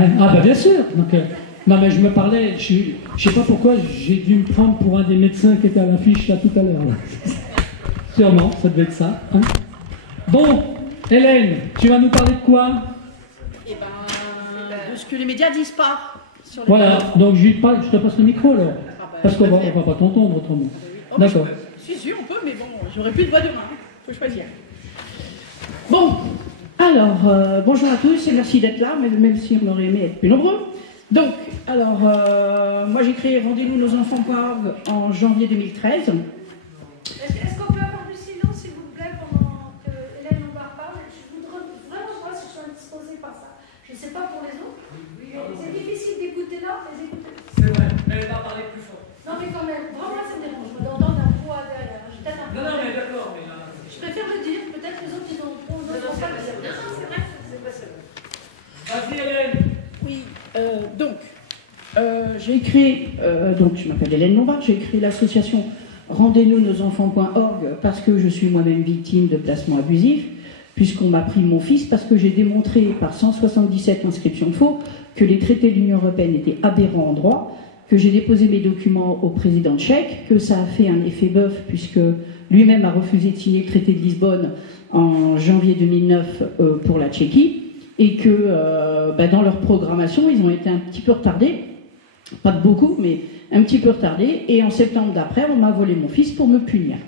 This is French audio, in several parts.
Hein, ah bah bien sûr. Donc, non mais je me parlais, je sais pas pourquoi j'ai dû me prendre pour un des médecins qui était à l'affiche là tout à l'heure. Sûrement, ça devait être ça. Hein. Bon, Hélène, tu vas nous parler de quoi? Eh ben, de ce que les médias disent pas. Sur les voilà, donc je te passe le micro alors. Ah bah, Parce qu'on va pas t'entendre autrement. Oh, D'accord. Si, on peut, mais bon, j'aurais plus de voix demain. Faut choisir. Bon, alors, bonjour à tous et merci d'être là, même si on aurait aimé être plus nombreux. Donc, alors, moi j'ai créé Rendez-nous nos enfants.org en janvier 2013. Est-ce qu'on peut avoir du silence, s'il vous plaît, pendant que Hélène nous parle? Je voudrais vraiment pas si je suis indisposée par ça. Je ne sais pas pour les autres. C'est difficile d'écouter là, mais écoutez. C'est vrai, elle va parler plus fort. Non, mais quand même, vraiment, ça me dérange. Je me d'entendre un poids derrière. Je Non, mais d'accord, mais là... Je préfère le dire, peut-être les autres, ils ont pas le dire. Non, c'est vrai, c'est pas ça. Vas-y, Hélène. Oui, j'ai créé, donc je m'appelle Hélène Lombard, j'ai créé l'association Rendez-nous nos enfants.org parce que je suis moi-même victime de placements abusifs, puisqu'on m'a pris mon fils, parce que j'ai démontré par 177 inscriptions faux que les traités de l'Union européenne étaient aberrants en droit, que j'ai déposé mes documents au président tchèque, que ça a fait un effet bœuf, puisque lui-même a refusé de signer le traité de Lisbonne en janvier 2009 pour la Tchéquie, et que dans leur programmation, ils ont été un petit peu retardés, pas beaucoup, mais un petit peu retardés, et en septembre d'après, on m'a volé mon fils pour me punir.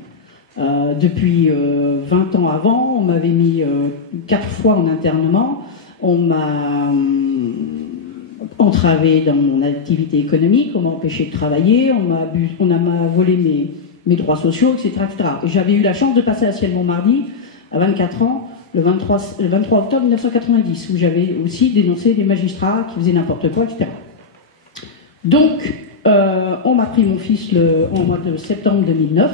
Depuis 20 ans avant, on m'avait mis 4 fois en internement, on m'a entravé dans mon activité économique, on m'a empêché de travailler, on m'a volé mes droits sociaux, etc. etc. Et j'avais eu la chance de passer à Ciel-Montmardi à 24 ans, le 23 octobre 1990, où j'avais aussi dénoncé des magistrats qui faisaient n'importe quoi, etc. Donc, on m'a pris mon fils en mois de septembre 2009.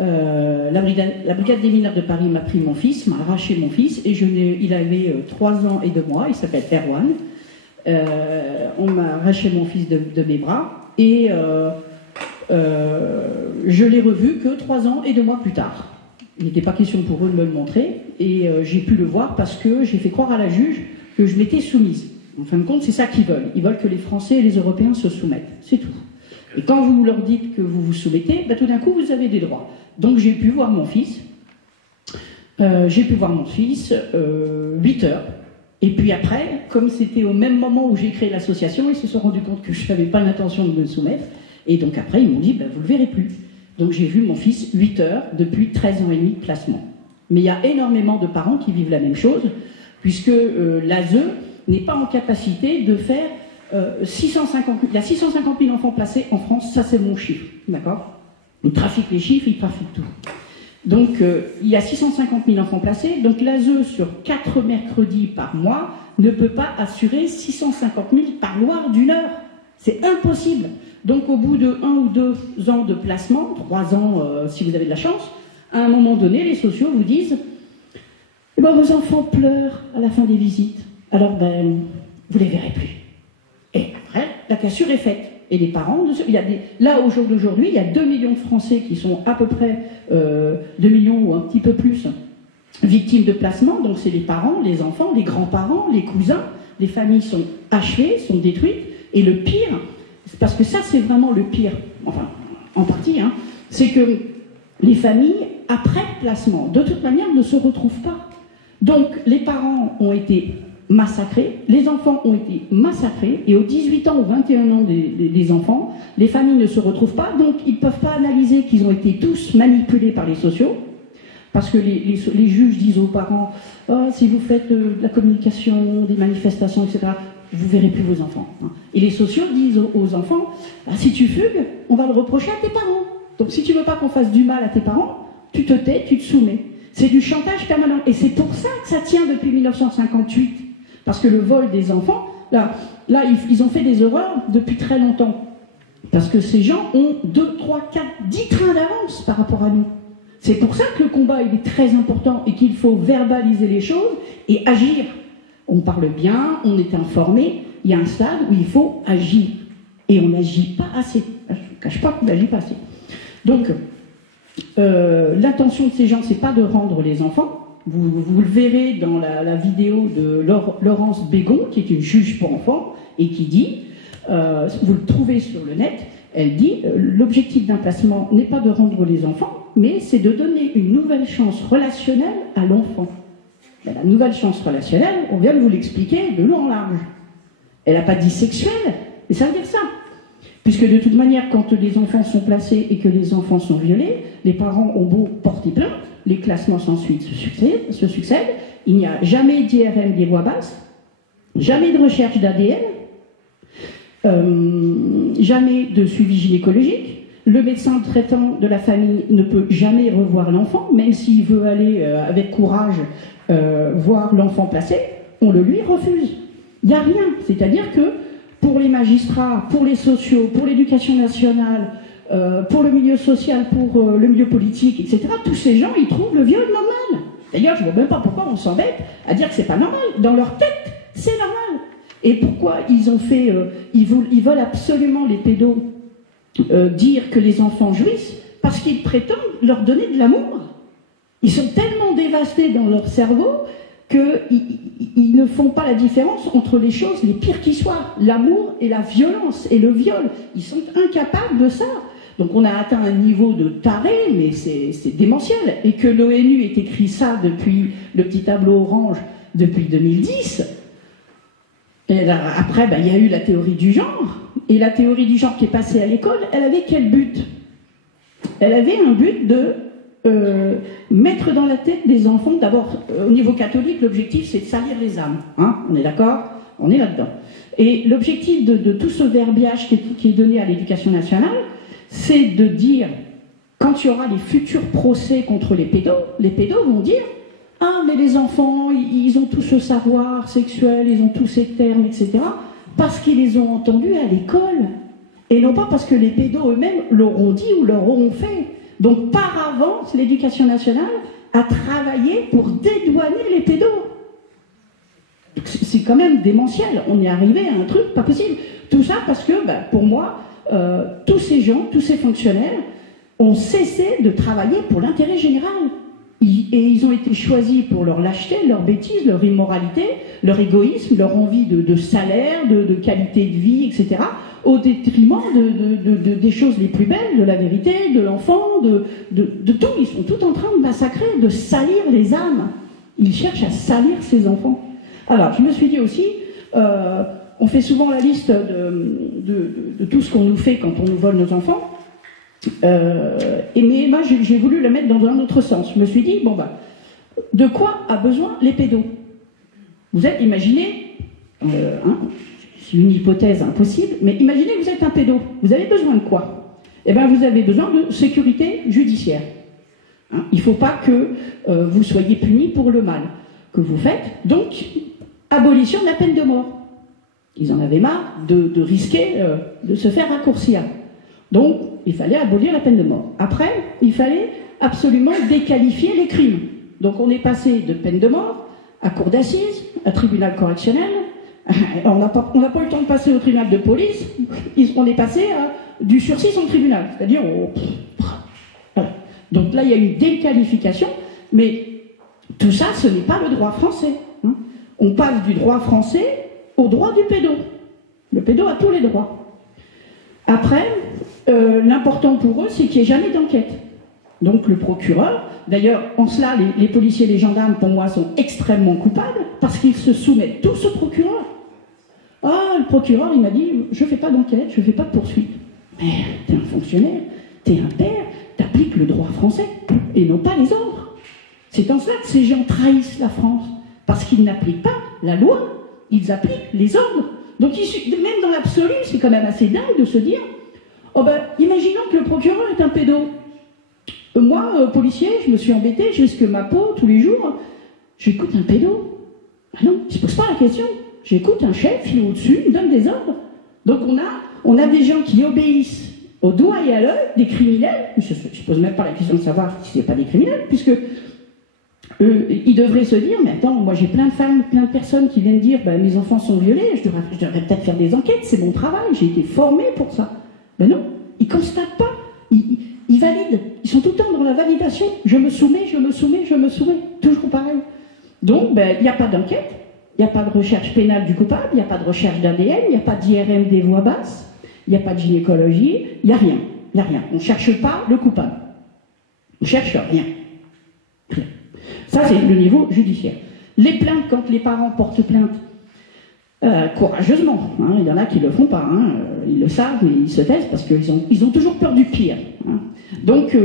La brigade des mineurs de Paris m'a pris mon fils, m'a arraché mon fils, et il avait 3 ans et 2 mois, il s'appelle Erwan. On m'a arraché mon fils de mes bras, et je l'ai revu que 3 ans et 2 mois plus tard. Il n'était pas question pour eux de me le montrer, et j'ai pu le voir parce que j'ai fait croire à la juge que je m'étais soumise. En fin de compte, c'est ça qu'ils veulent. Ils veulent que les Français et les Européens se soumettent. C'est tout. Et quand vous leur dites que vous vous soumettez, tout d'un coup, vous avez des droits. Donc j'ai pu voir mon fils. 8 heures. Et puis après, comme c'était au même moment où j'ai créé l'association, ils se sont rendus compte que je n'avais pas l'intention de me soumettre. Et donc après, ils m'ont dit, vous ne le verrez plus. Donc j'ai vu mon fils 8 heures depuis 13 ans et demi de placement. Mais il y a énormément de parents qui vivent la même chose, puisque l'ASE n'est pas en capacité de faire 650 000... Il y a 650 000 enfants placés en France, ça c'est mon chiffre, d'accord? Ils trafiquent les chiffres, ils trafiquent tout. Donc il y a 650 000 enfants placés, donc l'ASE sur 4 mercredis par mois ne peut pas assurer 650 000 par loir d'1 heure. C'est impossible. Donc au bout de 1 ou 2 ans de placement, 3 ans si vous avez de la chance, à un moment donné, les sociaux vous disent vos enfants pleurent à la fin des visites, alors vous les verrez plus. Et après, la cassure est faite. Et les parents, là au jour d'aujourd'hui, il y a 2 millions de Français qui sont à peu près 2 millions ou un petit peu plus victimes de placement. Donc c'est les parents, les enfants, les grands-parents, les cousins. Les familles sont hachées, sont détruites. Et le pire, parce que ça c'est vraiment le pire, enfin en partie, c'est que les familles, après placement, de toute manière, ne se retrouvent pas. Donc les parents ont été massacrés, les enfants ont été massacrés, et aux 18 ans ou 21 ans des enfants, les familles ne se retrouvent pas, donc ils ne peuvent pas analyser qu'ils ont été tous manipulés par les sociaux, parce que les juges disent aux parents si vous faites de la communication, des manifestations, etc., vous ne verrez plus vos enfants. Et les sociaux disent aux enfants si tu fugues, on va le reprocher à tes parents. Donc si tu ne veux pas qu'on fasse du mal à tes parents, tu te tais, tu te soumets. C'est du chantage permanent. Et c'est pour ça que ça tient depuis 1958. Parce que le vol des enfants, là ils ont fait des horreurs depuis très longtemps. Parce que ces gens ont 2, 3, 4, 10 trains d'avance par rapport à nous. C'est pour ça que le combat il est très important et qu'il faut verbaliser les choses et agir. On parle bien, on est informé, il y a un stade où il faut agir. Et on n'agit pas assez. Je ne cache pas qu'on n'agit pas assez. Donc, l'intention de ces gens, c'est pas de rendre les enfants, Vous le verrez dans la vidéo de Laurence Bégon, qui est une juge pour enfants, et qui dit, vous le trouvez sur le net, elle dit, l'objectif d'un placement n'est pas de rendre les enfants, mais c'est de donner une nouvelle chance relationnelle à l'enfant. Ben, la nouvelle chance relationnelle, on vient de vous l'expliquer de long en large. Elle n'a pas dit sexuelle, mais ça veut dire ça. Puisque de toute manière, quand les enfants sont placés et que les enfants sont violés, les parents ont beau porter plainte, les classements ensuite se succèdent, il n'y a jamais d'IRM des voix basses, jamais de recherche d'ADN, jamais de suivi gynécologique, le médecin traitant de la famille ne peut jamais revoir l'enfant, même s'il veut aller avec courage voir l'enfant placé, on le lui refuse. Il n'y a rien, c'est-à-dire que pour les magistrats, pour les sociaux, pour l'éducation nationale, pour le milieu social, pour le milieu politique, etc., tous ces gens, ils trouvent le viol normal. D'ailleurs, je ne vois même pas pourquoi on s'embête à dire que c'est pas normal. Dans leur tête, c'est normal. Et pourquoi ils ont fait... ils veulent absolument, les pédos, dire que les enfants jouissent, parce qu'ils prétendent leur donner de l'amour. Ils sont tellement dévastés dans leur cerveau qu'ils ne font pas la différence entre les choses les pires qui soient, l'amour et la violence et le viol. Ils sont incapables de ça. Donc on a atteint un niveau de taré, mais c'est démentiel. Et que l'ONU ait écrit ça depuis le petit tableau orange depuis 2010. Et là, après, il y a eu la théorie du genre. Et la théorie du genre qui est passée à l'école, elle avait quel but? Elle avait un but de mettre dans la tête des enfants, d'abord, au niveau catholique, l'objectif c'est de salir les âmes. Hein, on est d'accord? On est là-dedans. Et l'objectif de tout ce verbiage qui est donné à l'éducation nationale, c'est de dire, quand il y aura les futurs procès contre les pédos vont dire « Ah, mais les enfants, ils ont tout ce savoir sexuel, ils ont tous ces termes, etc. » parce qu'ils les ont entendus à l'école. Et non pas parce que les pédos eux-mêmes leur ont dit ou leur auront fait. Donc, par avance, l'éducation nationale a travaillé pour dédouaner les pédos. C'est quand même démentiel. On est arrivé à un truc pas possible. Tout ça parce que, pour moi, tous ces gens, tous ces fonctionnaires ont cessé de travailler pour l'intérêt général. Et ils ont été choisis pour leur lâcheté, leur bêtise, leur immoralité, leur égoïsme, leur envie de salaire, de qualité de vie, etc., au détriment des choses les plus belles, de la vérité, de l'enfant, de tout. Ils sont tout en train de massacrer, de salir les âmes. Ils cherchent à salir ces enfants. Alors, je me suis dit aussi, on fait souvent la liste de tout ce qu'on nous fait quand on nous vole nos enfants. Mais moi, j'ai voulu la mettre dans un autre sens. Je me suis dit, de quoi a besoin les pédos? Vous êtes, imaginez, c'est une hypothèse impossible, mais imaginez que vous êtes un pédo. Vous avez besoin de quoi? Eh bien, vous avez besoin de sécurité judiciaire. Hein, il ne faut pas que vous soyez punis pour le mal que vous faites. Donc, abolition de la peine de mort. Ils en avaient marre de risquer de se faire raccourcir. Donc, il fallait abolir la peine de mort. Après, il fallait absolument déqualifier les crimes. Donc, on est passé de peine de mort à cour d'assises, à tribunal correctionnel. On n'a pas eu le temps de passer au tribunal de police. On est passé du sursis en tribunal. C'est-à-dire, voilà. Donc là, il y a une déqualification. Mais tout ça, ce n'est pas le droit français. Hein. On passe du droit français au droit du pédo. Le pédo a tous les droits. Après, l'important pour eux, c'est qu'il n'y ait jamais d'enquête. Donc le procureur, d'ailleurs, en cela, les policiers et les gendarmes, pour moi, sont extrêmement coupables, parce qu'ils se soumettent tous au procureur. Ah, le procureur, il m'a dit, je ne fais pas d'enquête, je ne fais pas de poursuite. Mais t'es un fonctionnaire, t'es un père, t'appliques le droit français, et non pas les ordres. C'est en cela que ces gens trahissent la France, parce qu'ils n'appliquent pas la loi, ils appliquent les ordres. Donc, même dans l'absolu, c'est quand même assez dingue de se dire, imaginons que le procureur est un pédo. Moi, policier, je me suis embêté, je risque ma peau tous les jours. J'écoute un pédo. Ah non, il ne se pose pas la question. J'écoute un chef, il est au-dessus, il me donne des ordres. Donc on a des gens qui obéissent au doigt et à l'œil, des criminels. Je ne pose même pas la question de savoir si ce n'est pas des criminels, puisque ils devraient se dire, mais attends, moi j'ai plein de femmes, plein de personnes qui viennent dire, mes enfants sont violés, je devrais peut-être faire des enquêtes, c'est mon travail, j'ai été formé pour ça. Ben non, ils ne constatent pas, ils valident, ils sont tout le temps dans la validation, je me soumets, toujours pareil. Donc, ben, il n'y a pas d'enquête, il n'y a pas de recherche pénale du coupable, il n'y a pas de recherche d'ADN, il n'y a pas d'IRM des voix basses, il n'y a pas de gynécologie, il n'y a rien. Il n'y a rien. On ne cherche pas le coupable. On ne cherche rien. Rien. Ça, c'est le niveau judiciaire. Les plaintes, quand les parents portent plainte, courageusement, hein, il y en a qui ne le font pas, hein, ils le savent, mais ils se taisent parce qu'ils ont toujours peur du pire. Hein. Donc,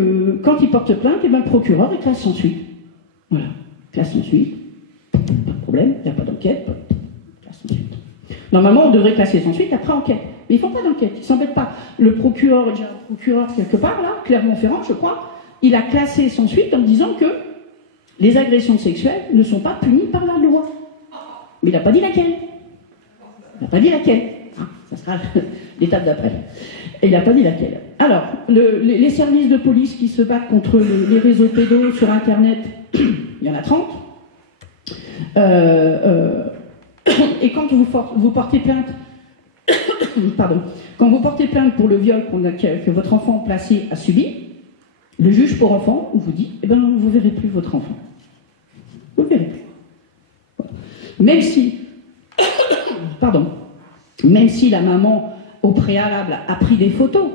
quand ils portent plainte, eh ben, le procureur il classe sans suite. Voilà, classe sans suite. Pas de problème, il n'y a pas d'enquête, classe sans suite. Normalement, on devrait classer sans suite après enquête. Mais ils ne font pas d'enquête, ils ne s'embêtent pas. Le procureur, il y a un procureur quelque part, là, Clermont-Ferrand, je crois, il a classé sans suite en disant que les agressions sexuelles ne sont pas punies par la loi. Mais il n'a pas dit laquelle. Il n'a pas dit laquelle. Ah, ça sera l'étape d'après. Et il n'a pas dit laquelle. Alors, les services de police qui se battent contre les réseaux pédos sur Internet, il y en a 30. Et quand vous portez plainte, pardon, quand vous portez plainte pour le viol que votre enfant placé a subi, le juge pour enfants vous dit, eh ben, vous ne verrez plus votre enfant. Vous ne le verrez plus. Voilà. Même si la maman, au préalable, a pris des photos,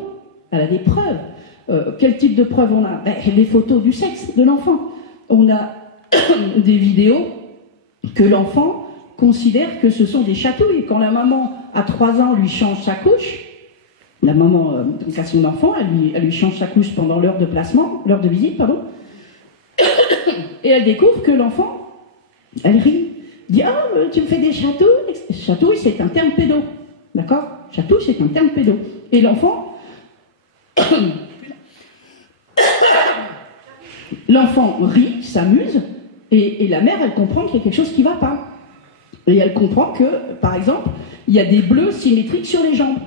elle a des preuves. Quel type de preuves on a? Ben, les photos du sexe de l'enfant. On a des vidéos que l'enfant considère que ce sont des chatouilles. Quand la maman, à 3 ans, lui change sa couche, la maman, donc à son enfant, elle lui change sa couche pendant l'heure de placement, l'heure de visite, pardon, et elle découvre que l'enfant, elle rit, dit « Ah, tu me fais des chatouilles ?» Chatouille, c'est un terme pédo, d'accord? Chatouille, c'est un terme pédo. Et l'enfant, l'enfant rit, s'amuse, et la mère, elle comprend qu'il y a quelque chose qui ne va pas. Et elle comprend que, par exemple, il y a des bleus symétriques sur les jambes.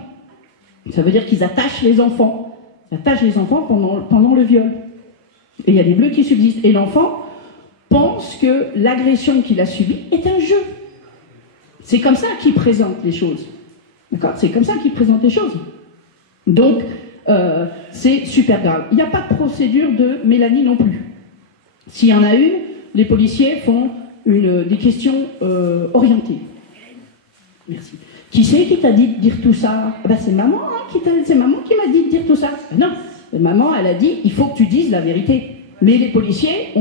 Ça veut dire qu'ils attachent les enfants. Ils attachent les enfants pendant le viol. Et il y a des bleus qui subsistent. Et l'enfant pense que l'agression qu'il a subie est un jeu. C'est comme ça qu'il présente les choses. D'accord? C'est comme ça qu'il présente les choses. Donc, c'est super grave. Il n'y a pas de procédure de Mélanie non plus. S'il y en a une, les policiers font des questions orientées. Merci. Qui c'est qui t'a dit de dire tout ça? Ben, c'est maman, hein, c'est maman qui m'a dit de dire tout ça. Ben non, maman, elle a dit, il faut que tu dises la vérité. Mais les policiers,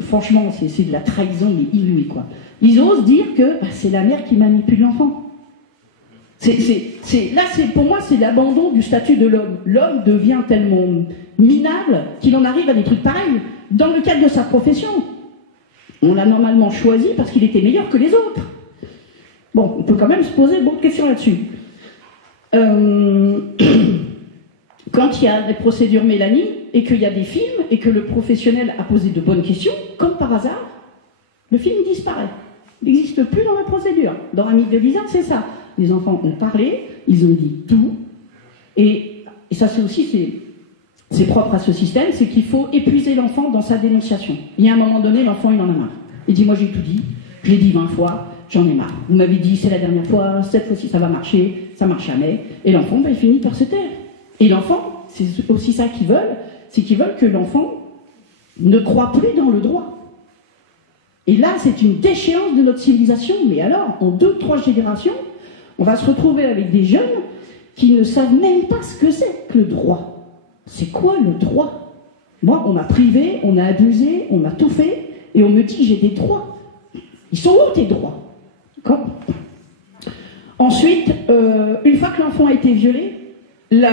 franchement, c'est de la trahison inouïe, quoi. Ils osent dire que c'est la mère qui manipule l'enfant. Pour moi, c'est l'abandon du statut de l'homme. L'homme devient tellement minable qu'il en arrive à des trucs pareils. Dans le cadre de sa profession, on l'a normalement choisi parce qu'il était meilleur que les autres. Bon, on peut quand même se poser beaucoup de questions là-dessus. Quand il y a des procédures Mélanie, et qu'il y a des films, et que le professionnel a posé de bonnes questions, comme par hasard, le film disparaît. Il n'existe plus dans la procédure. Dans Amis de Lisa, c'est ça. Les enfants ont parlé, ils ont dit tout, et ça c'est aussi c'est propre à ce système, c'est qu'il faut épuiser l'enfant dans sa dénonciation. Il y a un moment donné, l'enfant il en a marre. Il dit, moi j'ai tout dit, je l'ai dit 20 fois, j'en ai marre. Vous m'avez dit, c'est la dernière fois, cette fois-ci ça va marcher, ça marche jamais. Et l'enfant, il finit par se taire. Et l'enfant, c'est aussi ça qu'ils veulent, c'est qu'ils veulent que l'enfant ne croit plus dans le droit. Et là, c'est une déchéance de notre civilisation. Mais alors, en 2-3 générations, on va se retrouver avec des jeunes qui ne savent même pas ce que c'est que le droit. C'est quoi le droit? Moi, on m'a privé, on a abusé, on m'a tout fait, et on me dit j'ai des droits. Ils sont où tes droits? D'accord? Ensuite, une fois que l'enfant a été violé, les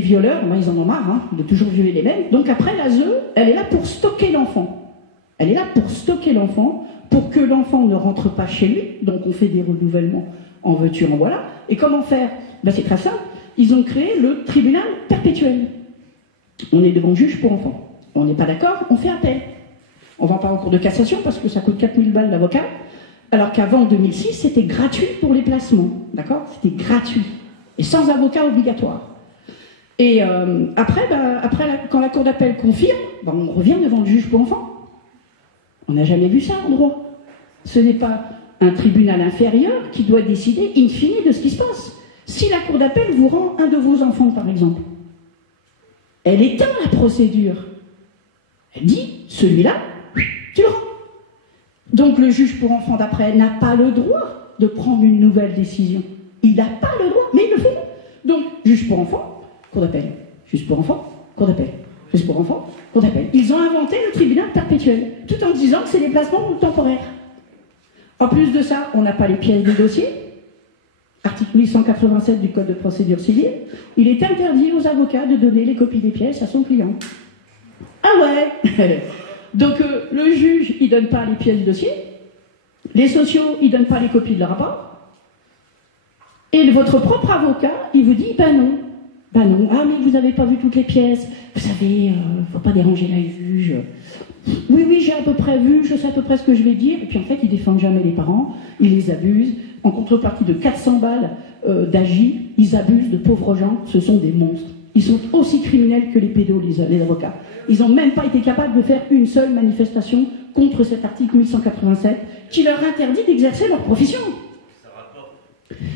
violeurs, ils en ont marre hein, de toujours violer les mêmes. Donc après, l'ASE, elle est là pour stocker l'enfant. Elle est là pour stocker l'enfant, pour que l'enfant ne rentre pas chez lui. Donc on fait des renouvellements en veux-tu, en voilà. Et comment faire? C'est très simple. Ils ont créé le tribunal perpétuel. On est devant le juge pour enfants. On n'est pas d'accord, on fait appel. On ne va pas en cours de cassation parce que ça coûte 4000 balles l'avocat. Alors qu'avant, en 2006, c'était gratuit pour les placements. D'accord? C'était gratuit. Et sans avocat obligatoire. Et après, quand la cour d'appel confirme, on revient devant le juge pour enfants. On n'a jamais vu ça en droit. Ce n'est pas un tribunal inférieur qui doit décider in fine de ce qui se passe. Si la cour d'appel vous rend un de vos enfants, par exemple, elle éteint la procédure. Elle dit, celui-là, tu le rends. Donc le juge pour enfants d'après n'a pas le droit de prendre une nouvelle décision. Il n'a pas le droit, mais ils le font. Donc, juge pour enfants, cour d'appel. Juge pour enfants, cour d'appel. Juge pour enfants, cour d'appel. Ils ont inventé le tribunal perpétuel, tout en disant que c'est des placements temporaires. En plus de ça, on n'a pas les pièces de dossier. Article 1187 du Code de procédure civile. Il est interdit aux avocats de donner les copies des pièces à son client. Ah ouais. Donc, le juge, il ne donne pas les pièces de dossier. Les sociaux, ils ne donnent pas les copies de leur rapport. Et votre propre avocat, il vous dit, ben non, ah mais vous n'avez pas vu toutes les pièces, vous savez, faut pas déranger la juge. Oui, j'ai à peu près vu, je sais à peu près ce que je vais dire, et puis en fait, ils défendent jamais les parents, ils les abusent, en contrepartie de 400 balles d'AJ, ils abusent de pauvres gens, ce sont des monstres. Ils sont aussi criminels que les pédos, les avocats. Ils n'ont même pas été capables de faire une seule manifestation contre cet article 1187 qui leur interdit d'exercer leur profession.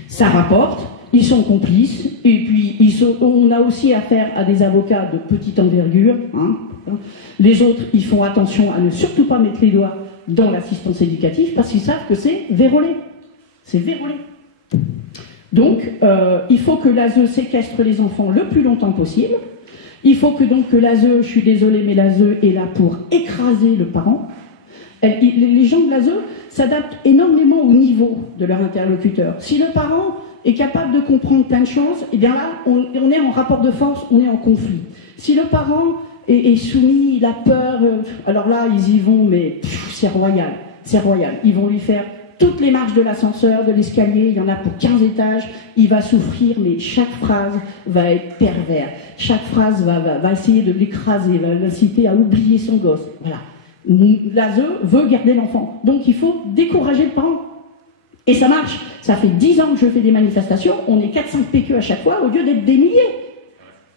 Ça rapporte, ils sont complices, et puis on a aussi affaire à des avocats de petite envergure. Les autres, ils font attention à ne surtout pas mettre les doigts dans l'assistance éducative parce qu'ils savent que c'est vérolé. C'est vérolé. Donc, il faut que l'ASE séquestre les enfants le plus longtemps possible. Il faut que donc l'ASE, je suis désolée, mais l'ASE est là pour écraser le parent. Les gens de l'ASE s'adaptent énormément au niveau de leur interlocuteur. Si le parent est capable de comprendre plein de choses, eh bien là, on est en rapport de force, on est en conflit. Si le parent est soumis, il a peur, alors là, ils y vont, mais c'est royal, c'est royal. Ils vont lui faire toutes les marches de l'ascenseur, de l'escalier, il y en a pour 15 étages, il va souffrir, mais chaque phrase va être pervers. Chaque phrase va essayer de l'écraser, va l'inciter à oublier son gosse. Voilà. L'ASE veut garder l'enfant. Donc il faut décourager le parent. Et ça marche. Ça fait 10 ans que je fais des manifestations, on est 4-5 PQ à chaque fois, au lieu d'être des milliers.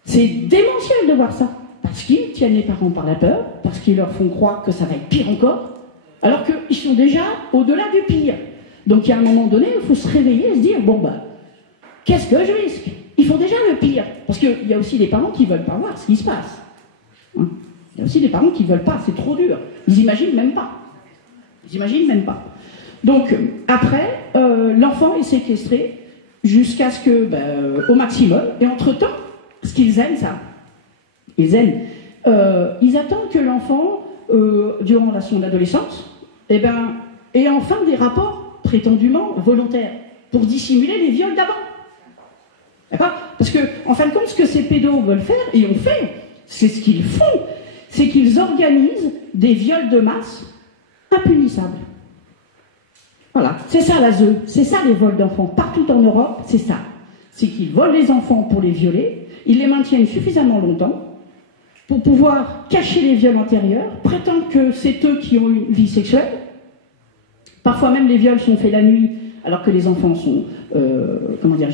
C'est démentiel de voir ça. Parce qu'ils tiennent les parents par la peur, parce qu'ils leur font croire que ça va être pire encore, alors qu'ils sont déjà au-delà du pire. Donc il y a un moment donné, il faut se réveiller et se dire, bon bah, qu'est-ce que je risque? Ils font déjà le pire. Parce qu'il y a aussi des parents qui ne veulent pas voir ce qui se passe. Il y a aussi des parents qui ne veulent pas, c'est trop dur. Ils n'imaginent même pas. Ils n'imaginent même pas. Donc, après, l'enfant est séquestré jusqu'à ce que, au maximum, et entre-temps, parce qu'ils aiment ça, ils attendent que l'enfant, durant son adolescence, ait enfin des rapports prétendument volontaires, pour dissimuler les viols d'avant. D'accord? Parce que, en fin de compte, ce que ces pédos veulent faire, et ont fait, c'est ce qu'ils font, c'est qu'ils organisent des viols de masse impunissables. Voilà, c'est ça l'ASE, c'est ça les vols d'enfants. Partout en Europe, c'est ça. C'est qu'ils volent les enfants pour les violer, ils les maintiennent suffisamment longtemps pour pouvoir cacher les viols antérieurs, prétendre que c'est eux qui ont une vie sexuelle. Parfois même les viols sont faits la nuit, alors que les enfants sont,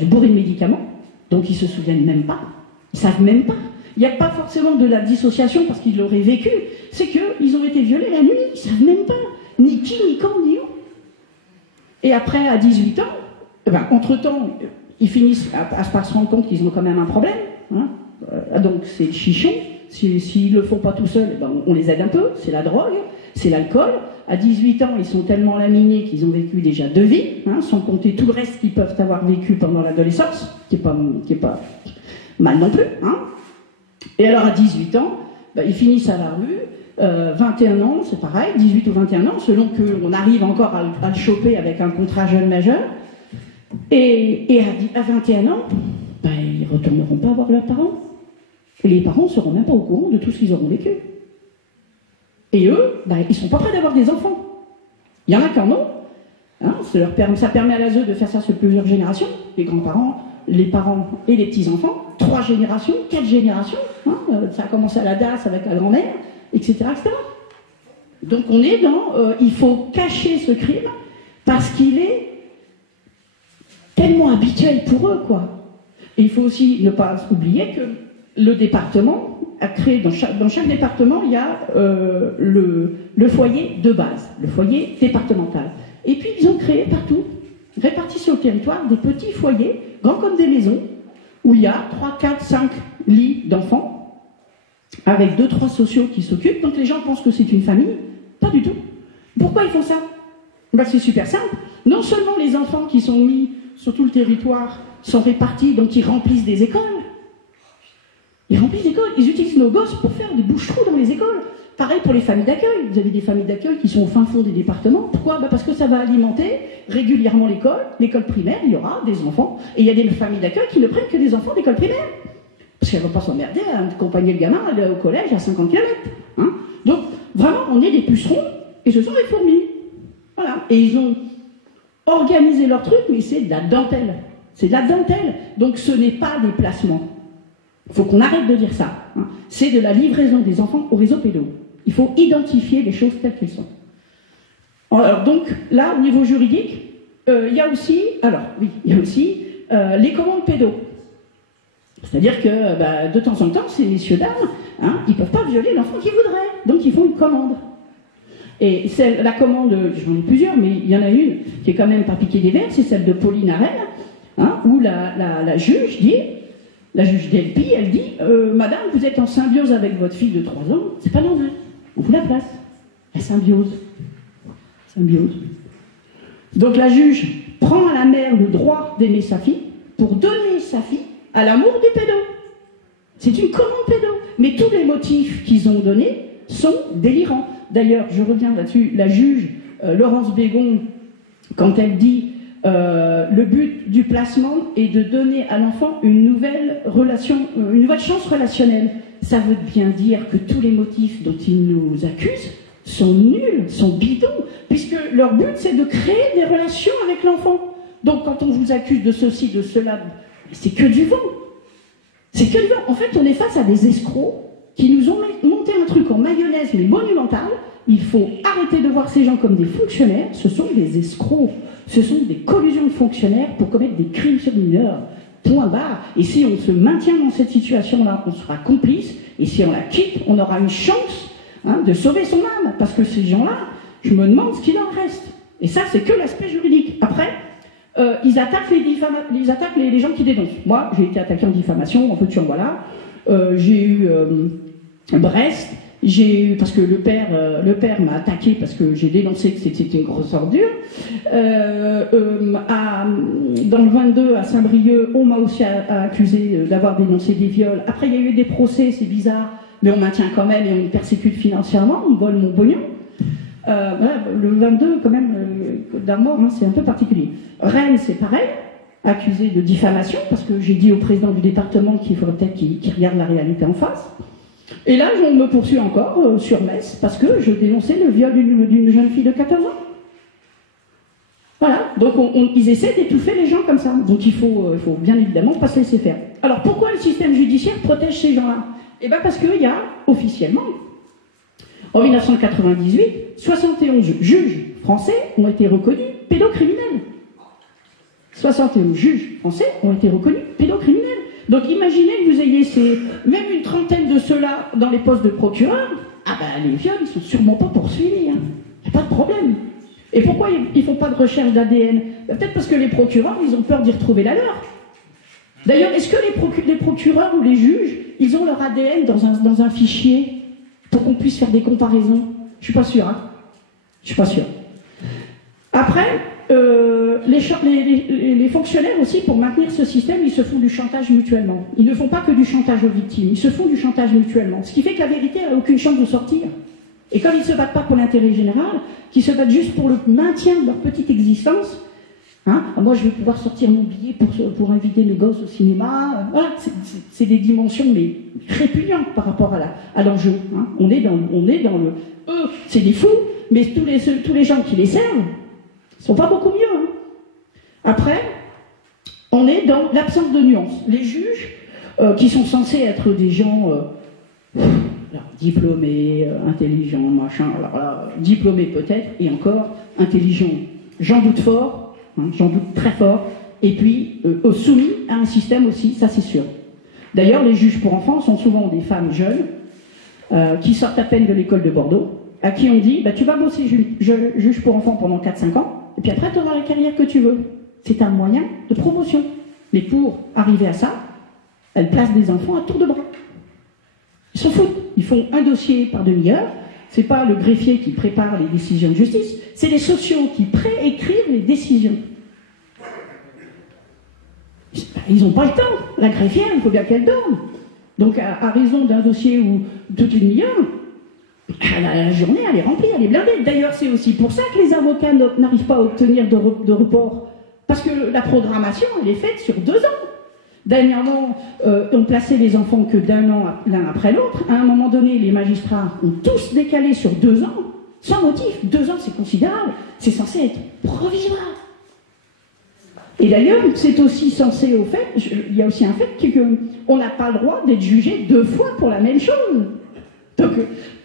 bourrés de médicaments, donc ils se souviennent même pas, ils savent même pas. Il n'y a pas forcément de la dissociation parce qu'ils l'auraient vécu, c'est qu'ils ont été violés la nuit, ils ne savent même pas, ni qui, ni quand, ni où. Et après, à 18 ans, entre-temps, ils finissent par se rendre compte qu'ils ont quand même un problème. Donc c'est le chichon. S'ils ne le font pas tout seuls, on les aide un peu. C'est la drogue, c'est l'alcool. À 18 ans, ils sont tellement laminés qu'ils ont vécu déjà 2 vies, sans compter tout le reste qu'ils peuvent avoir vécu pendant l'adolescence, qui est pas mal non plus. Et alors à 18 ans, ils finissent à la rue. 21 ans, c'est pareil, 18 ou 21 ans, selon qu'on arrive encore à le choper avec un contrat jeune majeur. Et à 21 ans, ils ne retourneront pas voir leurs parents. Et les parents ne seront même pas au courant de tout ce qu'ils auront vécu. Et eux, ils ne sont pas prêts d'avoir des enfants. Il y en a qui en ont. Ça permet à l'ASE de faire ça sur plusieurs générations. Les grands-parents, les parents et les petits-enfants. 3 générations, 4 générations. Ça a commencé à la DAS avec la grand-mère. Etc., etc. Donc on est dans il faut cacher ce crime parce qu'il est tellement habituel pour eux, quoi. Et il faut aussi ne pas oublier que le département a créé, dans chaque département, il y a le foyer de base, le foyer départemental. Et puis ils ont créé partout, répartis sur le territoire, des petits foyers, grands comme des maisons, où il y a 3, 4, 5 lits d'enfants, avec 2-3 sociaux qui s'occupent, donc les gens pensent que c'est une famille, Pas du tout. Pourquoi ils font ça? Ben, c'est super simple. Non seulement les enfants qui sont mis sur tout le territoire sont répartis, donc ils remplissent des écoles. Ils remplissent des écoles. Ils utilisent nos gosses pour faire des bouches-trous dans les écoles. Pareil pour les familles d'accueil. Vous avez des familles d'accueil qui sont au fin fond des départements. Pourquoi? Ben parce que ça va alimenter régulièrement l'école. L'école primaire, il y aura des enfants. Et il y a des familles d'accueil qui ne prennent que des enfants d'école primaire. Parce qu'elles ne vont pas s'emmerder à accompagner le gamin au collège à 50 km. Hein. Donc, vraiment, on est des pucerons et ce sont des fourmis. Voilà. Et ils ont organisé leur truc, mais c'est de la dentelle. C'est de la dentelle. Donc, ce n'est pas des placements. Il faut qu'on arrête de dire ça. Hein. C'est de la livraison des enfants au réseau pédo. Il faut identifier les choses telles qu'elles sont. Alors, donc, là, au niveau juridique, il y a aussi, les commandes pédo. C'est-à-dire que, de temps en temps, ces messieurs-dames, hein, ils ne peuvent pas violer l'enfant qu'ils voudraient. Donc, ils font une commande. Et la commande, j'en ai plusieurs, mais il y en a une qui est quand même pas piquée des verres, c'est celle de Pauline Arène, hein, où la juge dit, la juge d'Elpi, elle dit Madame, vous êtes en symbiose avec votre fille de 3 ans, c'est pas normal, on vous la place. La symbiose. Symbiose. Donc la juge prend à la mère le droit d'aimer sa fille pour donner sa fille à l'amour du pédo. C'est une commande pédo. Mais tous les motifs qu'ils ont donnés sont délirants. D'ailleurs, je reviens là-dessus, la juge Laurence Bégon, quand elle dit le but du placement est de donner à l'enfant une nouvelle chance relationnelle, ça veut bien dire que tous les motifs dont ils nous accusent sont nuls, sont bidons, puisque leur but c'est de créer des relations avec l'enfant. Donc quand on vous accuse de ceci, de cela, c'est que du vent. C'est que du vent. En fait, on est face à des escrocs qui nous ont monté un truc en mayonnaise, mais monumental. Il faut arrêter de voir ces gens comme des fonctionnaires. Ce sont des escrocs. Ce sont des collusions de fonctionnaires pour commettre des crimes sur mineurs. Point barre. Et si on se maintient dans cette situation-là, on sera complice. Et si on la quitte, on aura une chance de sauver son âme. Parce que ces gens-là, je me demande ce qu'il en reste. Et ça, c'est que l'aspect juridique. Après, ils attaquent les gens qui dénoncent. Moi, j'ai été attaqué en diffamation, en veux-tu en voilà. J'ai eu Brest, parce que le père m'a attaqué parce que j'ai dénoncé que c'était une grosse ordure. Dans le 22, à Saint-Brieuc, on m'a aussi accusé d'avoir dénoncé des viols. Après, il y a eu des procès, c'est bizarre, mais on maintient quand même et on me persécute financièrement, on me vole mon pognon. Voilà, le 22, quand même, d'Armor, c'est un peu particulier. Rennes, c'est pareil, accusé de diffamation, parce que j'ai dit au président du département qu'il faudrait peut-être qu'il regarde la réalité en face. Et là, on me poursuit encore sur Metz, parce que je dénonçais le viol d'une jeune fille de 14 ans. Voilà, donc ils essaient d'étouffer les gens comme ça. Donc il faut bien évidemment pas se laisser faire. Alors pourquoi le système judiciaire protège ces gens-là? Eh bien parce qu'il y a, officiellement, en 1998, 71 juges français ont été reconnus pédocriminels. 71 juges français ont été reconnus pédocriminels. Donc imaginez que vous ayez même une trentaine de ceux-là dans les postes de procureur. Ah ben les viols, ils ne sont sûrement pas poursuivis. Il n'y a pas de problème. Et pourquoi ils ne font pas de recherche d'ADN? Peut-être parce que les procureurs, ils ont peur d'y retrouver la leur. D'ailleurs, est-ce que les procureurs ou les juges, ils ont leur ADN dans un fichier pour qu'on puisse faire des comparaisons? Je suis pas sûr. Je suis pas sûr. Après, les fonctionnaires aussi, pour maintenir ce système, ils se font du chantage mutuellement. Ils ne font pas que du chantage aux victimes, ils se font du chantage mutuellement. Ce qui fait que la vérité n'a aucune chance de sortir. Et comme ils ne se battent pas pour l'intérêt général, qu'ils se battent juste pour le maintien de leur petite existence, moi je vais pouvoir sortir mon billet pour inviter mes gosses au cinéma, voilà, c'est des dimensions mais répugnantes par rapport à l'enjeu. On est dans le... Eux, c'est des fous, mais tous les gens qui les servent ne sont pas beaucoup mieux. Après, on est dans l'absence de nuances. Les juges, qui sont censés être des gens diplômés, intelligents, machin, alors là, diplômés peut-être, et encore, intelligents, j'en doute fort, j'en doute très fort, et puis soumis à un système aussi, ça c'est sûr. D'ailleurs, les juges pour enfants sont souvent des femmes jeunes, qui sortent à peine de l'école de Bordeaux, à qui on dit, tu vas bosser juge pour enfants pendant 4-5 ans, et puis après tu auras la carrière que tu veux. C'est un moyen de promotion. Mais pour arriver à ça, elles placent des enfants à tour de bras. Ils s'en foutent. Ils font un dossier par demi-heure, c'est pas le greffier qui prépare les décisions de justice, c'est les sociaux qui préécrivent les décisions. Ils n'ont pas le temps. La greffière, il faut bien qu'elle dorme. Donc, à raison d'un dossier ou toute une demi-heure, la journée, elle est remplie, elle est blindée. D'ailleurs, c'est aussi pour ça que les avocats n'arrivent pas à obtenir de report. Parce que la programmation, elle est faite sur 2 ans. Dernièrement, on plaçait les enfants que d'1 an l'un après l'autre. À un moment donné, les magistrats ont tous décalé sur 2 ans, sans motif. 2 ans, c'est considérable. C'est censé être provisoire. Et d'ailleurs, c'est aussi censé au fait, il y a aussi un fait qu'on n'a pas le droit d'être jugé 2 fois pour la même chose.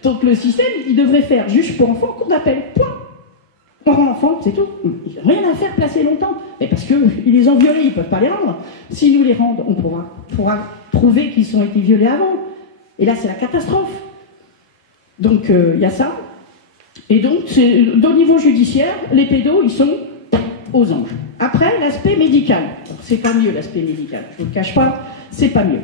Donc le système, il devrait faire juge pour enfants, cour d'appel, point. On rend l'enfant, c'est tout. Il n'y a rien à faire placer longtemps. Mais parce qu'ils les ont violés, ils ne peuvent pas les rendre. Si nous les rendons, on pourra prouver qu'ils ont été violés avant. Et là, c'est la catastrophe. Donc, il y a ça. Et donc, au niveau judiciaire, les pédos, ils sont aux anges. Après, l'aspect médical. C'est pas mieux, l'aspect médical. Je ne vous le cache pas, c'est pas mieux.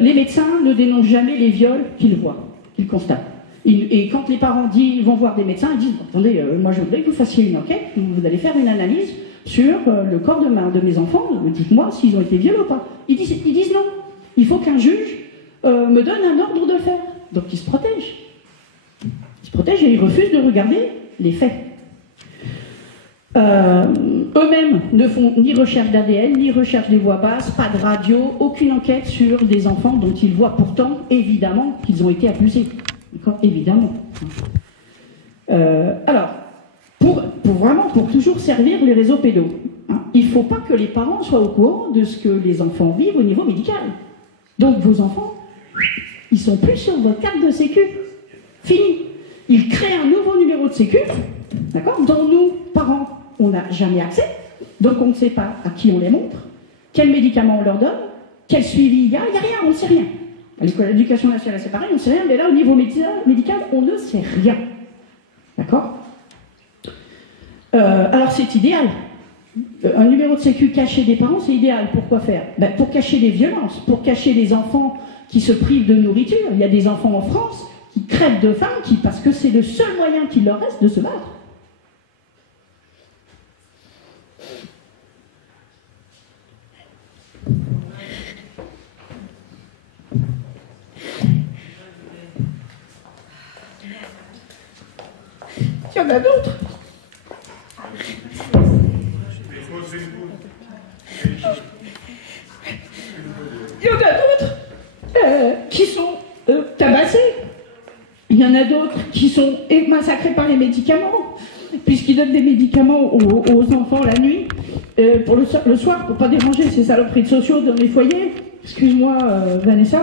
Les médecins ne dénoncent jamais les viols qu'ils voient, qu'ils constatent. Et quand les parents vont voir des médecins, ils disent « Attendez, moi je voudrais que vous fassiez une enquête, vous allez faire une analyse sur le corps de mes enfants, dites-moi s'ils ont été violés ou pas. » Ils disent non. Il faut qu'un juge me donne un ordre de le faire. Donc ils se protègent. Ils se protègent et ils refusent de regarder les faits. Eux-mêmes ne font ni recherche d'ADN, ni recherche des voix basses, pas de radio, aucune enquête sur des enfants dont ils voient pourtant, évidemment, qu'ils ont été abusés. D'accord ? Évidemment. Alors, pour toujours servir les réseaux pédos, hein, il ne faut pas que les parents soient au courant de ce que les enfants vivent au niveau médical. Donc vos enfants, ils sont plus sur votre carte de sécu. Fini. Ils créent un nouveau numéro de sécu, d'accord, dont nous, parents, on n'a jamais accès, donc on ne sait pas à qui on les montre, quels médicaments on leur donne, quel suivi il y a rien, on ne sait rien. À l'éducation nationale, c'est pareil, on ne sait rien, mais là, au niveau médical, on ne sait rien. D'accord ? Alors, c'est idéal. Un numéro de sécu caché des parents, c'est idéal. Pourquoi faire ? Pour cacher les violences, pour cacher les enfants qui se privent de nourriture. Il y a des enfants en France qui crèvent de faim parce que c'est le seul moyen qu'il leur reste de se battre. Il y en a d'autres. Il y en a d'autres qui sont tabassés. Il y en a d'autres qui sont massacrés par les médicaments, puisqu'ils donnent des médicaments aux enfants la nuit, pour le soir, pour ne pas déranger ces saloperies de sociaux dans les foyers. Excuse-moi, Vanessa.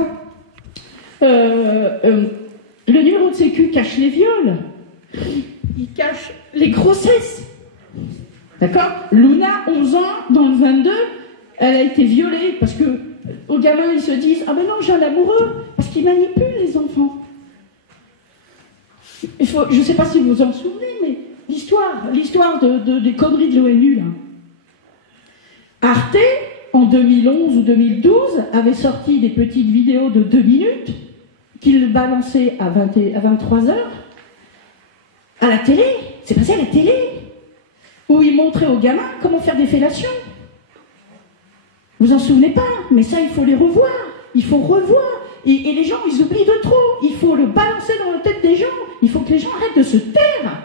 Le numéro de sécu cache les viols. Il cache les grossesses. D'accord ? Luna, 11 ans, dans le 22, elle a été violée parce que aux gamins, ils se disent « Ah ben non, j'ai un amoureux !» parce qu'ils manipulent les enfants. Je ne sais pas si vous vous en souvenez, mais l'histoire des conneries de l'ONU, là. Arte, en 2011 ou 2012, avait sorti des petites vidéos de 2 minutes qu'il balançait à 23h à la télé. C'est passé à la télé, où il montrait aux gamins comment faire des fellations. Vous en souvenez pas, mais ça, il faut les revoir. Il faut revoir. Et les gens, ils oublient de trop. Il faut le balancer dans la tête des gens. Il faut que les gens arrêtent de se taire.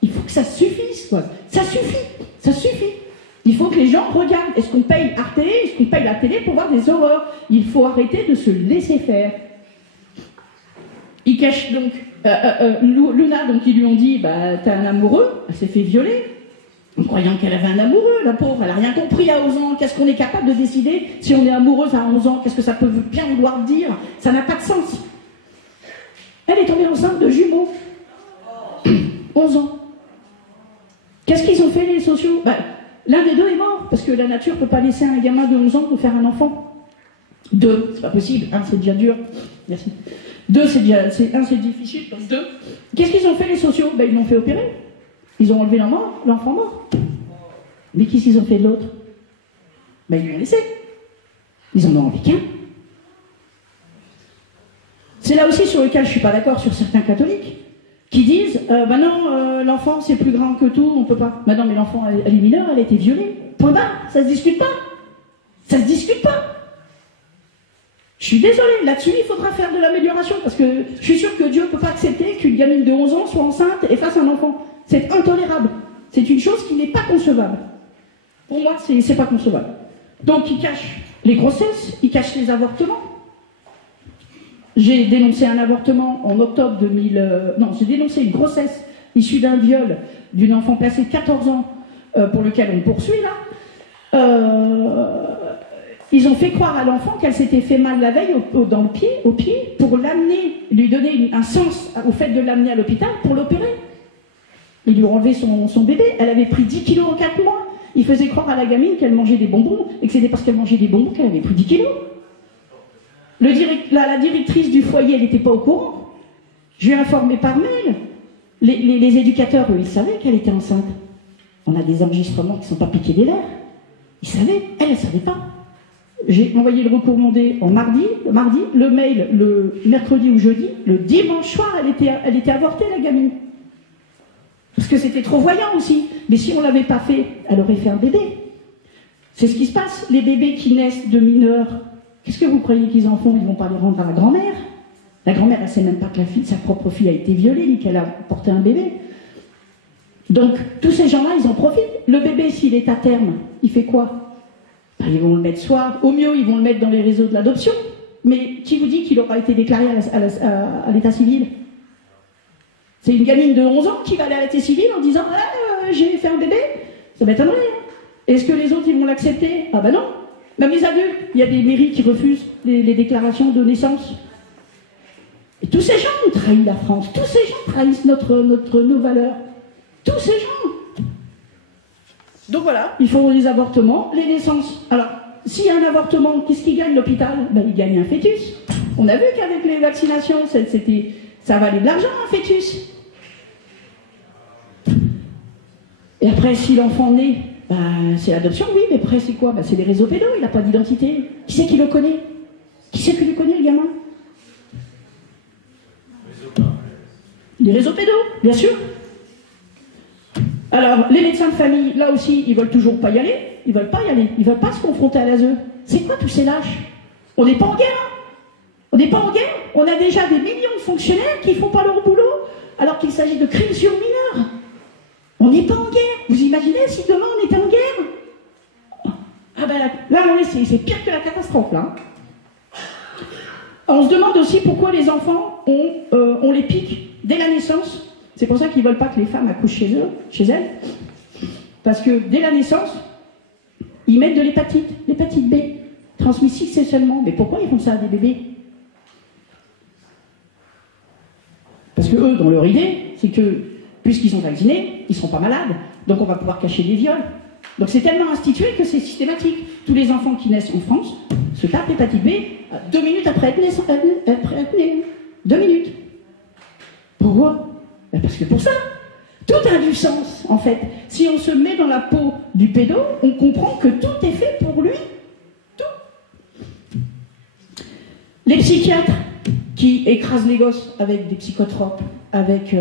Il faut que ça suffise, quoi. Ça suffit. Ça suffit. Il faut que les gens regardent. Est-ce qu'on paye Arte ? Est-ce qu'on paye la télé pour voir des horreurs ? Il faut arrêter de se laisser faire. Il cache donc... Luna, donc, ils lui ont dit, t'as un amoureux. Elle s'est fait violer. En croyant qu'elle avait un amoureux, la pauvre, elle n'a rien compris à 11 ans. Qu'est-ce qu'on est capable de décider si on est amoureuse à 11 ans? Qu'est-ce que ça peut bien vouloir dire? Ça n'a pas de sens. Elle est tombée enceinte de jumeaux. 11 ans. Qu'est-ce qu'ils ont fait, les sociaux? L'un des deux est mort, parce que la nature ne peut pas laisser un gamin de 11 ans pour faire un enfant. 2, c'est pas possible. 1, c'est déjà dur. Merci. 2, c'est déjà... 1, c'est difficile, donc 2. Qu'est-ce qu'ils ont fait, les sociaux? Ils l'ont fait opérer. Ils ont enlevé l'enfant mort. Mais qu'est-ce qu'ils ont fait de l'autre? Ils l'ont laissé. Ils en ont enlevé qu'un. C'est là aussi sur lequel je ne suis pas d'accord sur certains catholiques. qui disent bah non, l'enfant c'est plus grand que tout, on peut pas. Bah non, mais l'enfant elle est mineure, elle a été violée. Point barre, ça se discute pas. Ça se discute pas. Je suis désolée, là-dessus il faudra faire de l'amélioration parce que je suis sûre que Dieu ne peut pas accepter qu'une gamine de 11 ans soit enceinte et fasse un enfant. C'est intolérable. C'est une chose qui n'est pas concevable. Pour moi, c'est pas concevable. Donc ils cachent les grossesses, ils cachent les avortements. J'ai dénoncé un avortement en octobre 2000... non, j'ai dénoncé une grossesse issue d'un viol d'une enfant placée de 14 ans pour lequel on poursuit là. Ils ont fait croire à l'enfant qu'elle s'était fait mal la veille au pied pour l'amener, lui donner un sens au fait de l'amener à l'hôpital pour l'opérer. Ils lui ont enlevé son bébé, elle avait pris 10 kilos en 4 mois. Ils faisaient croire à la gamine qu'elle mangeait des bonbons et que c'était parce qu'elle mangeait des bonbons qu'elle avait pris 10 kilos. La directrice du foyer, elle n'était pas au courant. Je lui ai informé par mail. Les éducateurs, eux, ils savaient qu'elle était enceinte. On a des enregistrements qui ne sont pas piqués des verres. Ils savaient, elle ne savait pas. J'ai envoyé le recommandé en mardi, le mail le mercredi ou jeudi, le dimanche soir, elle était avortée, la gamine. Parce que c'était trop voyant aussi. Mais si on ne l'avait pas fait, elle aurait fait un bébé. C'est ce qui se passe. Les bébés qui naissent de mineurs, qu'est-ce que vous croyez qu'ils en font? Ils ne vont pas les rendre à la grand-mère. La grand-mère, elle ne sait même pas que sa propre fille a été violée, ni qu'elle a porté un bébé. Donc, tous ces gens-là, ils en profitent. Le bébé, s'il est à terme, il fait quoi? Ben, ils vont le mettre soit, au mieux, ils vont le mettre dans les réseaux de l'adoption. Mais qui vous dit qu'il aura été déclaré à l'état civil? C'est une gamine de 11 ans qui va aller à l'état civil en disant ah, j'ai fait un bébé. Ça m'étonnerait. Hein. Est-ce que les autres, ils vont l'accepter? Ah ben non. Même les adultes, il y a des mairies qui refusent les déclarations de naissance. Et tous ces gens ont trahi la France. Tous ces gens trahissent nos valeurs. Tous ces gens. Donc voilà, il faut les avortements, les naissances. Alors, s'il y a un avortement, qu'est-ce qui gagne l'hôpital? Ben, il gagne un fœtus. On a vu qu'avec les vaccinations, ça valait de l'argent, un fœtus. Et après, si l'enfant naît, ben, c'est l'adoption, oui, mais après, c'est quoi? Ben, c'est les réseaux pédos, il n'a pas d'identité. Qui c'est qui le connaît? Qui c'est qui le connaît, le gamin? Les réseaux pédos, bien sûr. Alors, les médecins de famille, là aussi, ils veulent toujours pas y aller. Ils veulent pas y aller. Ils veulent pas se confronter à l'ASE. C'est quoi tous ces lâches? On n'est pas en guerre. On n'est pas en guerre. On a déjà des millions de fonctionnaires qui font pas leur boulot, alors qu'il s'agit de crimes sur mineurs. On n'est pas en guerre. Vous imaginez si demain on était en guerre? Ah ben là, c'est pire que la catastrophe, là. On se demande aussi pourquoi les enfants, on les pique dès la naissance. C'est pour ça qu'ils ne veulent pas que les femmes accouchent chez elles. Parce que dès la naissance, ils mettent de l'hépatite B, transmissible sexuellement. Mais pourquoi ils font ça à des bébés? Parce que eux, dans leur idée, c'est que, puisqu'ils sont vaccinés, ils ne seront pas malades. Donc on va pouvoir cacher des viols. Donc c'est tellement institué que c'est systématique. Tous les enfants qui naissent en France se tapent l'hépatite B 2 minutes après être nés. 2 minutes. Pourquoi? Ben parce que pour ça, tout a du sens, en fait. Si on se met dans la peau du pédo, on comprend que tout est fait pour lui. Tout. Les psychiatres qui écrasent les gosses avec des psychotropes, avec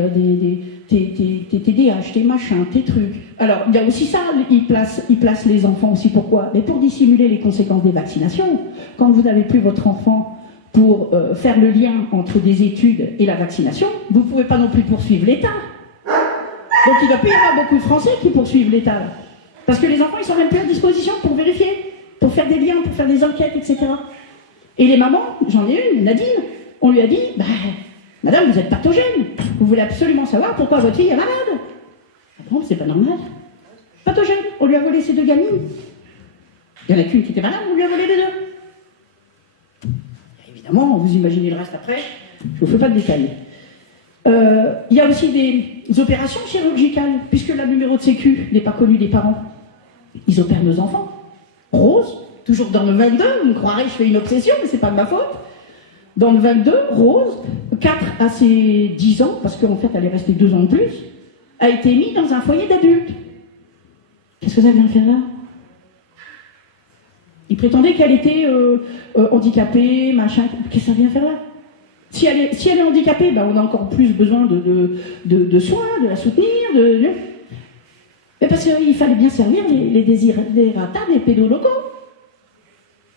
tes TDAH, tes machins, tes trucs. Alors, il y a aussi ça, ils placent les enfants aussi. Pourquoi? Mais pour dissimuler les conséquences des vaccinations. Quand vous n'avez plus votre enfant pour faire le lien entre des études et la vaccination, vous ne pouvez pas non plus poursuivre l'État. Donc il ne va plus y avoir beaucoup de Français qui poursuivent l'État. Parce que les enfants, ils ne sont même plus à disposition pour vérifier, pour faire des liens, pour faire des enquêtes, etc. Et les mamans, j'en ai une, Nadine, on lui a dit, bah, madame, vous êtes pathogène. Vous voulez absolument savoir pourquoi votre fille est malade. Ah bon, c'est pas normal. Pathogène, on lui a volé ses 2 gamines. Il y en a qu'une qui était malade, on lui a volé les 2. Évidemment, vous imaginez le reste après, je ne vous fais pas de détails. Il y a aussi des opérations chirurgicales, puisque le numéro de sécu n'est pas connu des parents. Ils opèrent nos enfants. Rose, toujours dans le 22, vous me croirez, je fais une obsession, mais c'est pas de ma faute. Dans le 22, Rose, 4 à ses 10 ans, parce qu'en fait elle est restée 2 ans de plus, a été mise dans un foyer d'adultes. Qu'est-ce que ça vient faire là? Il prétendait qu'elle était handicapée, machin. Qu'est-ce que ça vient faire là? Si elle est handicapée, ben on a encore plus besoin de soins, de la soutenir, mais parce qu'il fallait bien servir les désiratables, les pédolocaux.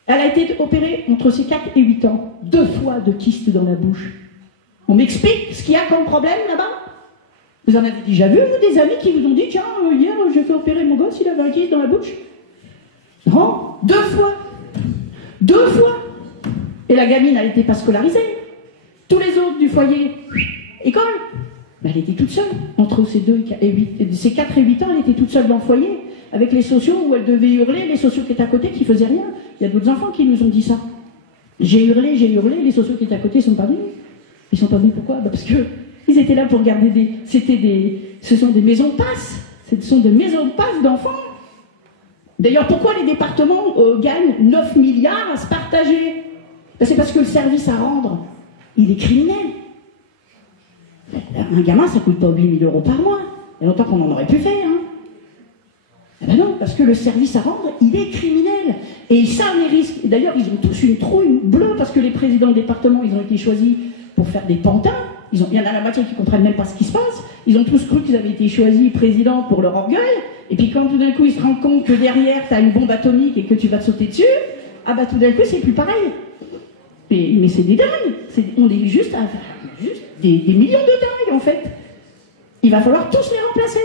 Elle a été opérée entre ses 4 et 8 ans, 2 fois de kyste dans la bouche. On m'explique ce qu'il y a comme problème là-bas? Vous en avez déjà vu, vous, des amis qui vous ont dit, tiens, hier, j'ai fait opérer mon gosse, il avait un kyste dans la bouche? Non, 2 fois. 2 fois. Et la gamine, elle n'était pas scolarisée. Tous les autres du foyer, école. Mais elle était toute seule. Entre ses 4 et 8 ans, elle était toute seule dans le foyer, avec les sociaux où elle devait hurler, les sociaux qui étaient à côté qui faisaient rien. Il y a d'autres enfants qui nous ont dit ça. J'ai hurlé, les sociaux qui étaient à côté ne sont pas venus. Ils sont pas venus pourquoi? Parce qu'ils étaient là pour garder ce sont des maisons de passe. Ce sont des maisons de passe d'enfants. D'ailleurs, pourquoi les départements gagnent 9 milliards à se partager? Ben, c'est parce que le service à rendre, il est criminel. Un gamin, ça ne coûte pas 8 000 € par mois. Il y a longtemps qu'on en aurait pu faire. Hein. Eh ben non, parce que le service à rendre, il est criminel. Et ça, les risques. D'ailleurs, ils ont tous une trouille bleue parce que les présidents de département, ils ont été choisis pour faire des pantins. Il y en a la moitié qui ne comprennent même pas ce qui se passe. Ils ont tous cru qu'ils avaient été choisis présidents pour leur orgueil. Et puis quand tout d'un coup, ils se rendent compte que derrière, tu as une bombe atomique et que tu vas te sauter dessus, ah bah tout d'un coup, c'est plus pareil. Mais c'est des dingues. On est juste des millions de dingues, en fait. Il va falloir tous les remplacer.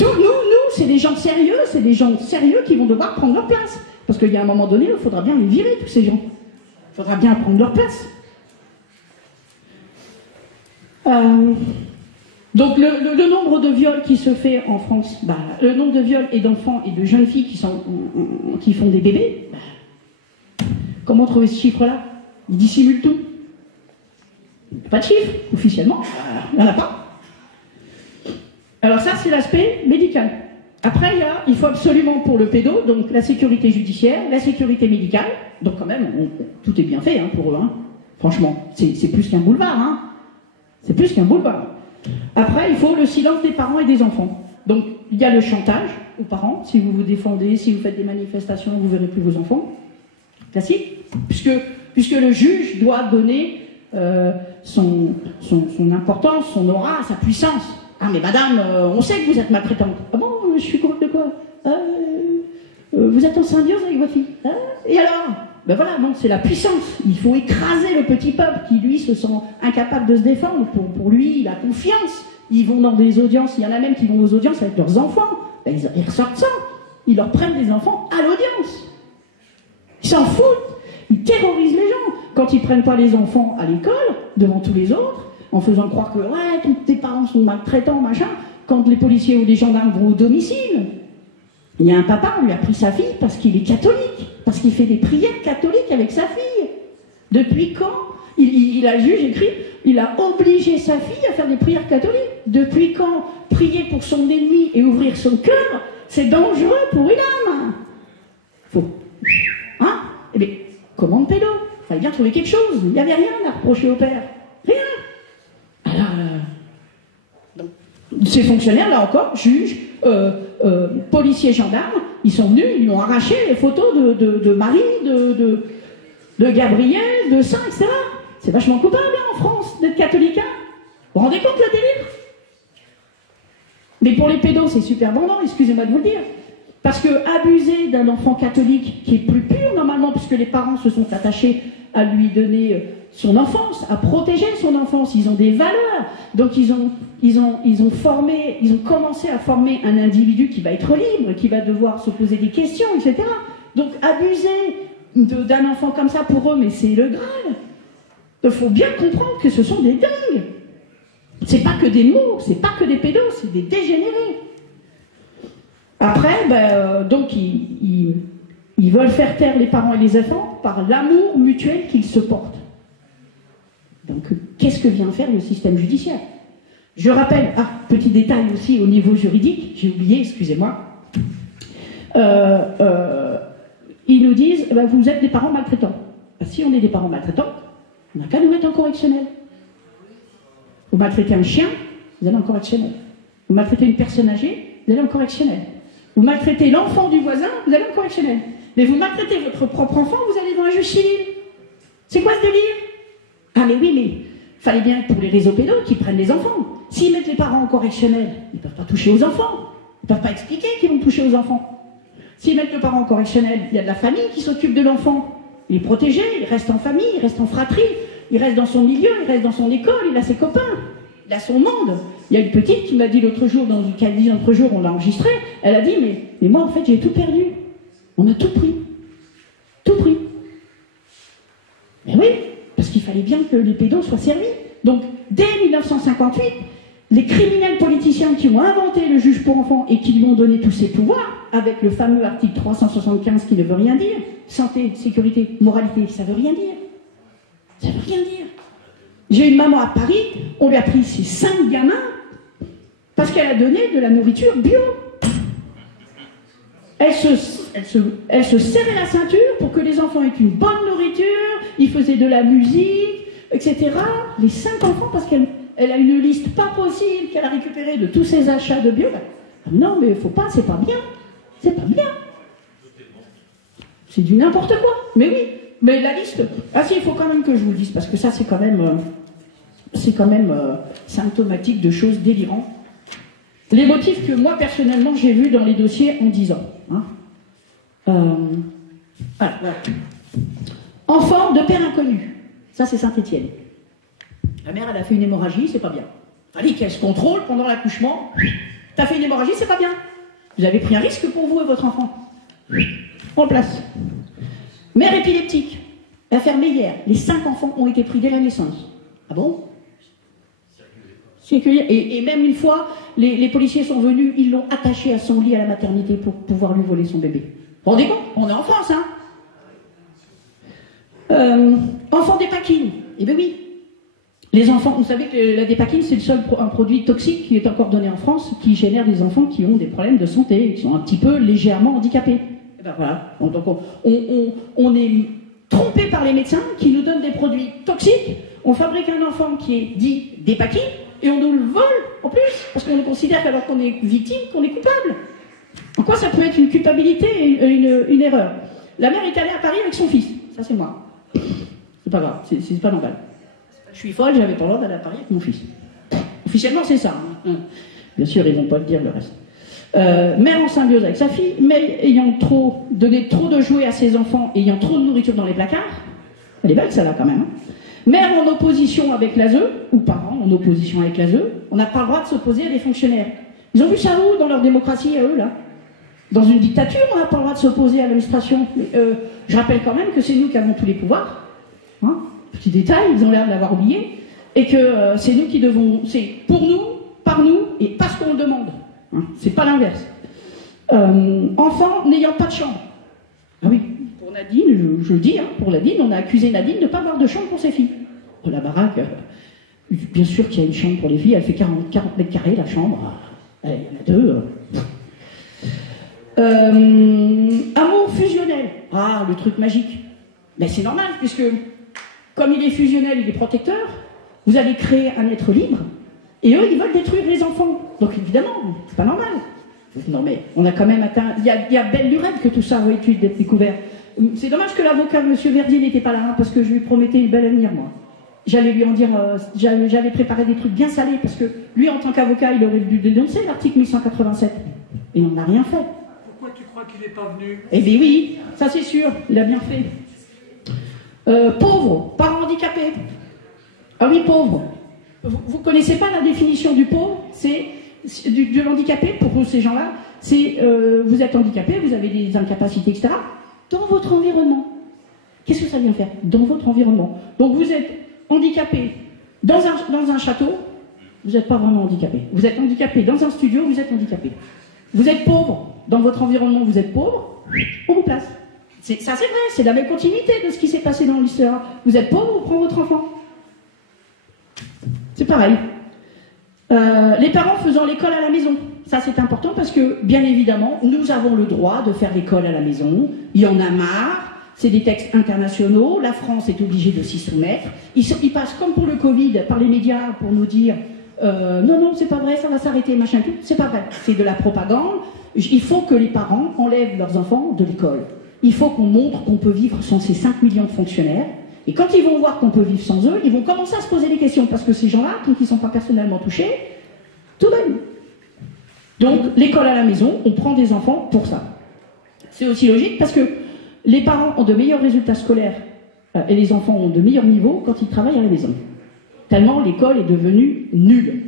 Nous, c'est des gens sérieux qui vont devoir prendre leur place. Parce qu'il y a un moment donné, il faudra bien les virer, tous ces gens. Il faudra bien prendre leur place. Donc le nombre de viols qui se fait en France, bah, le nombre de viols et d'enfants et de jeunes filles qui font des bébés, bah, comment trouver ce chiffre-là? Ils dissimulent tout. Pas de chiffre, officiellement, il n'y en a pas. Alors ça, c'est l'aspect médical. Après, il faut absolument pour le pédo, donc la sécurité judiciaire, la sécurité médicale, donc quand même, tout est bien fait hein, pour eux. Hein. Franchement, c'est plus qu'un boulevard. Hein. C'est plus qu'un boulevard. Après, il faut le silence des parents et des enfants. Donc, il y a le chantage aux parents. Si vous vous défendez, si vous faites des manifestations, vous ne verrez plus vos enfants. Classique. Puisque le juge doit donner son importance, son aura, sa puissance. Ah, mais madame, on sait que vous êtes maltraitante. Ah bon, je suis contente de quoi? Vous êtes en symbiose avec votre fille. Et alors? Ben voilà, non, c'est la puissance. Il faut écraser le petit peuple qui, lui, se sent incapable de se défendre. Pour lui, il a confiance. Ils vont dans des audiences, il y en a même qui vont aux audiences avec leurs enfants. Ben, ils ressortent ça. Ils leur prennent des enfants à l'audience. Ils s'en foutent. Ils terrorisent les gens. Quand ils ne prennent pas les enfants à l'école, devant tous les autres, en faisant croire que ouais, tous tes parents sont maltraitants, machin, quand les policiers ou les gendarmes vont au domicile, il y a un papa, on lui a pris sa fille parce qu'il est catholique, parce qu'il fait des prières catholiques avec sa fille. Depuis quand il a juge écrit, il a obligé sa fille à faire des prières catholiques. Depuis quand prier pour son ennemi et ouvrir son cœur, c'est dangereux pour une âme? Faut. Hein? Eh bien, commande pédo. Il fallait bien trouver quelque chose. Il n'y avait rien à reprocher au père. Rien. Alors, ces fonctionnaires-là encore, juges, policiers, gendarmes, ils sont venus, ils lui ont arraché les photos de Marie, de Gabriel, de Saint, etc. C'est vachement coupable hein, en France d'être catholique. Hein. Vous vous rendez compte le délire? Mais pour les pédos, c'est super bandant, excusez-moi de vous le dire. Parce que abuser d'un enfant catholique qui est plus pur normalement, puisque les parents se sont attachés à lui donner son enfance, à protéger son enfance, ils ont des valeurs. Donc ils ont commencé à former un individu qui va être libre, qui va devoir se poser des questions, etc. Donc abuser d'un enfant comme ça pour eux, mais c'est le Graal. Il faut bien comprendre que ce sont des dingues. C'est pas que des mots, c'est pas que des pédos, c'est des dégénérés. Après, donc ils veulent faire taire les parents et les enfants par l'amour mutuel qu'ils se portent. Donc, qu'est-ce que vient faire le système judiciaire? Je rappelle, petit détail aussi au niveau juridique, j'ai oublié, excusez-moi. Ils nous disent, vous êtes des parents maltraitants. Si on est des parents maltraitants, on n'a qu'à nous mettre en correctionnel. Vous maltraitez un chien, vous allez en correctionnel. Vous maltraitez une personne âgée, vous allez en correctionnel. Vous maltraitez l'enfant du voisin, vous allez en correctionnel. Mais vous maltraitez votre propre enfant, vous allez dans un juge civil. C'est quoi ce délire? Ah Ah mais oui, mais fallait bien que pour les réseaux pédos qu'ils prennent les enfants. S'ils mettent les parents en correctionnel, ils ne peuvent pas toucher aux enfants. Ils ne peuvent pas expliquer qu'ils vont toucher aux enfants. S'ils mettent le parent en correctionnel, il y a de la famille qui s'occupe de l'enfant. Il est protégé, il reste en famille, il reste en fratrie, il reste dans son milieu, il reste dans son école, il a ses copains, il a son monde. Il y a une petite qui m'a dit l'autre jour, on l'a enregistré, elle a dit, mais moi en fait j'ai tout perdu. On a tout pris. Tout pris. Mais oui, parce qu'il fallait bien que les pédos soient servis. Donc, dès 1958, les criminels politiciens qui ont inventé le juge pour enfants et qui lui ont donné tous ses pouvoirs, avec le fameux article 375 qui ne veut rien dire, santé, sécurité, moralité, ça veut rien dire. Ça veut rien dire. J'ai une maman à Paris, on lui a pris ses 5 gamins parce qu'elle a donné de la nourriture bio. Elle se serrait la ceinture pour que les enfants aient une bonne nourriture, ils faisaient de la musique, etc. Les 5 enfants, parce qu'elle a une liste pas possible qu'elle a récupérée de tous ses achats de bio. Non, mais faut pas, c'est pas bien. C'est pas bien. C'est du n'importe quoi. Mais oui, mais la liste... Ah si, il faut quand même que je vous le dise, parce que ça, c'est quand même symptomatique de choses délirantes. Les motifs que moi, personnellement, j'ai vus dans les dossiers en 10 ans. Hein. Voilà. Enfant de père inconnu. Ça, c'est Saint-Étienne. La mère, elle a fait une hémorragie, c'est pas bien. Fallait qu'elle se contrôle pendant l'accouchement. T'as fait une hémorragie, c'est pas bien. Vous avez pris un risque pour vous et votre enfant. On le place. Mère épileptique. L'affaire Meyer. Les 5 enfants ont été pris dès la naissance. Ah bon? Et même une fois, les policiers sont venus, ils l'ont attaché à son lit à la maternité pour pouvoir lui voler son bébé. Vous vous rendez compte? On est en France, hein? Enfant dépakine. Eh bien oui. Les enfants, vous savez que la dépakine, c'est le seul un produit toxique qui est encore donné en France, qui génère des enfants qui ont des problèmes de santé, qui sont un petit peu légèrement handicapés. Et ben voilà. Donc on est trompé par les médecins qui nous donnent des produits toxiques. On fabrique un enfant qui est dit dépakine et on nous le vole en plus, parce qu'on considère qu'alors qu'on est victime, qu'on est coupable. En quoi ça peut être une culpabilité et une erreur? La mère est allée à Paris avec son fils. Ça, c'est moi. C'est pas grave, c'est pas normal. Je suis folle, j'avais pas le droit d'aller à Paris avec mon fils. Officiellement, c'est ça. Hein. Bien sûr, ils vont pas le dire le reste. Mère en symbiose avec sa fille, mais ayant donné trop de jouets à ses enfants, ayant trop de nourriture dans les placards. Elle est belle, ça là quand même. Hein. Mère en opposition avec l'ASE, ou parents en opposition avec l'ASE, on n'a pas le droit de s'opposer à des fonctionnaires. Ils ont vu ça où dans leur démocratie à eux là? Dans une dictature, on n'a pas le droit de s'opposer à l'administration. Je rappelle quand même que c'est nous qui avons tous les pouvoirs. Hein, petit détail, ils ont l'air de l'avoir oublié. Et que c'est nous qui devons... C'est pour nous, par nous, et parce qu'on le demande. Hein, c'est pas l'inverse. Enfant n'ayant pas de chambre. Ah oui, pour Nadine, je le dis, hein, pour Nadine, on a accusé Nadine de ne pas avoir de chambre pour ses filles. Oh, la baraque, bien sûr qu'il y a une chambre pour les filles, elle fait 40 mètres carrés, la chambre. Il y en a 2. Amour fusionnel. Ah, le truc magique. Ben, c'est normal, puisque comme il est fusionnel, il est protecteur, vous allez créer un être libre, et eux, ils veulent détruire les enfants. Donc évidemment, c'est pas normal. Non mais, on a quand même atteint... Il y a belle lurette que tout ça aurait été d'être découvert. C'est dommage que l'avocat, M. Verdier, n'était pas là, hein, parce que je lui promettais une belle avenir, moi. J'allais lui en dire... J'avais préparé des trucs bien salés, parce que lui, en tant qu'avocat, il aurait dû dénoncer l'article 1187. Et on n'a rien fait. Pourquoi tu crois qu'il n'est pas venu? Eh bien oui, ça c'est sûr, il a bien fait. Pauvre, parent handicapé. Ah oui, pauvre. Vous ne connaissez pas la définition du pauvre? C'est de l'handicapé, pour ces gens-là, c'est vous êtes handicapé, vous avez des incapacités, etc. Dans votre environnement. Qu'est-ce que ça vient faire? Dans votre environnement. Donc vous êtes handicapé dans un château, vous n'êtes pas vraiment handicapé. Vous êtes handicapé dans un studio, vous êtes handicapé. Vous êtes pauvre dans votre environnement, vous êtes pauvre, on vous place. Ça c'est vrai, c'est la même continuité de ce qui s'est passé dans l'histoire. Vous êtes pauvre, on prend votre enfant. C'est pareil. Les parents faisant l'école à la maison. Ça c'est important parce que, bien évidemment, nous avons le droit de faire l'école à la maison. Il y en a marre. C'est des textes internationaux. La France est obligée de s'y soumettre. Ils passent comme pour le Covid par les médias pour nous dire non, c'est pas vrai, ça va s'arrêter, machin, tout. C'est pas vrai. C'est de la propagande. Il faut que les parents enlèvent leurs enfants de l'école. Il faut qu'on montre qu'on peut vivre sans ces 5 millions de fonctionnaires. Et quand ils vont voir qu'on peut vivre sans eux, ils vont commencer à se poser des questions, parce que ces gens-là, tant qu'ils ne sont pas personnellement touchés, tout va bien. Donc, l'école à la maison, on prend des enfants pour ça. C'est aussi logique, parce que les parents ont de meilleurs résultats scolaires et les enfants ont de meilleurs niveaux quand ils travaillent à la maison. Tellement l'école est devenue nulle.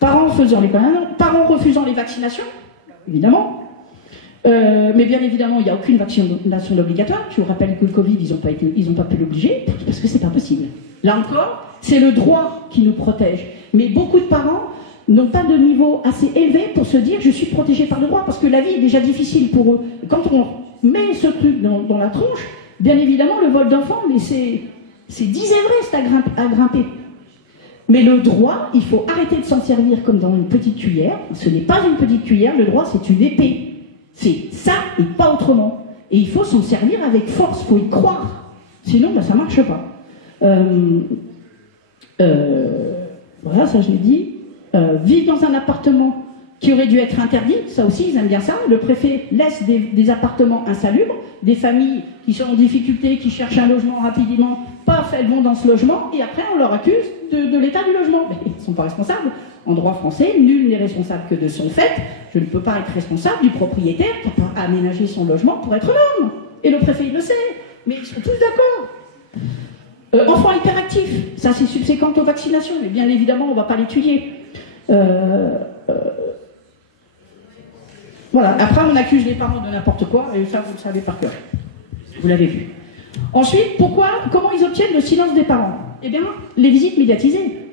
Parents faisant l'école à la maison, parents refusant les vaccinations, évidemment. Mais bien évidemment, il n'y a aucune vaccination obligatoire. Je vous rappelle que le Covid, ils n'ont pas pu l'obliger, parce que c'est pas possible. Là encore, c'est le droit qui nous protège. Mais beaucoup de parents n'ont pas de niveau assez élevé pour se dire je suis protégé par le droit, parce que la vie est déjà difficile pour eux. Quand on met ce truc dans la tronche, bien évidemment, le vol d'enfant, mais c'est 10 Everest à grimper. Mais le droit, il faut arrêter de s'en servir comme dans une petite cuillère. Ce n'est pas une petite cuillère, le droit, c'est une épée. C'est ça et pas autrement. Et il faut s'en servir avec force, il faut y croire. Sinon, ça ne marche pas. Voilà, ça je l'ai dit. Vivre dans un appartement qui aurait dû être interdit, ça aussi, ils aiment bien ça. Le préfet laisse des appartements insalubres, des familles qui sont en difficulté, qui cherchent un logement rapidement, paf, elles vont dans ce logement, et après on leur accuse de l'état du logement. Mais ils ne sont pas responsables. En droit français, nul n'est responsable que de son fait. Je ne peux pas être responsable du propriétaire qui n'a pas aménagé son logement pour être l'homme. Et le préfet, il le sait. Mais ils sont tous d'accord. Enfants hyperactifs, ça c'est subséquent aux vaccinations, mais bien évidemment, on ne va pas l'étudier. Voilà. Après, on accuse les parents de n'importe quoi, et ça, vous le savez par cœur. Vous l'avez vu. Ensuite, comment ils obtiennent le silence des parents? Eh bien, les visites médiatisées.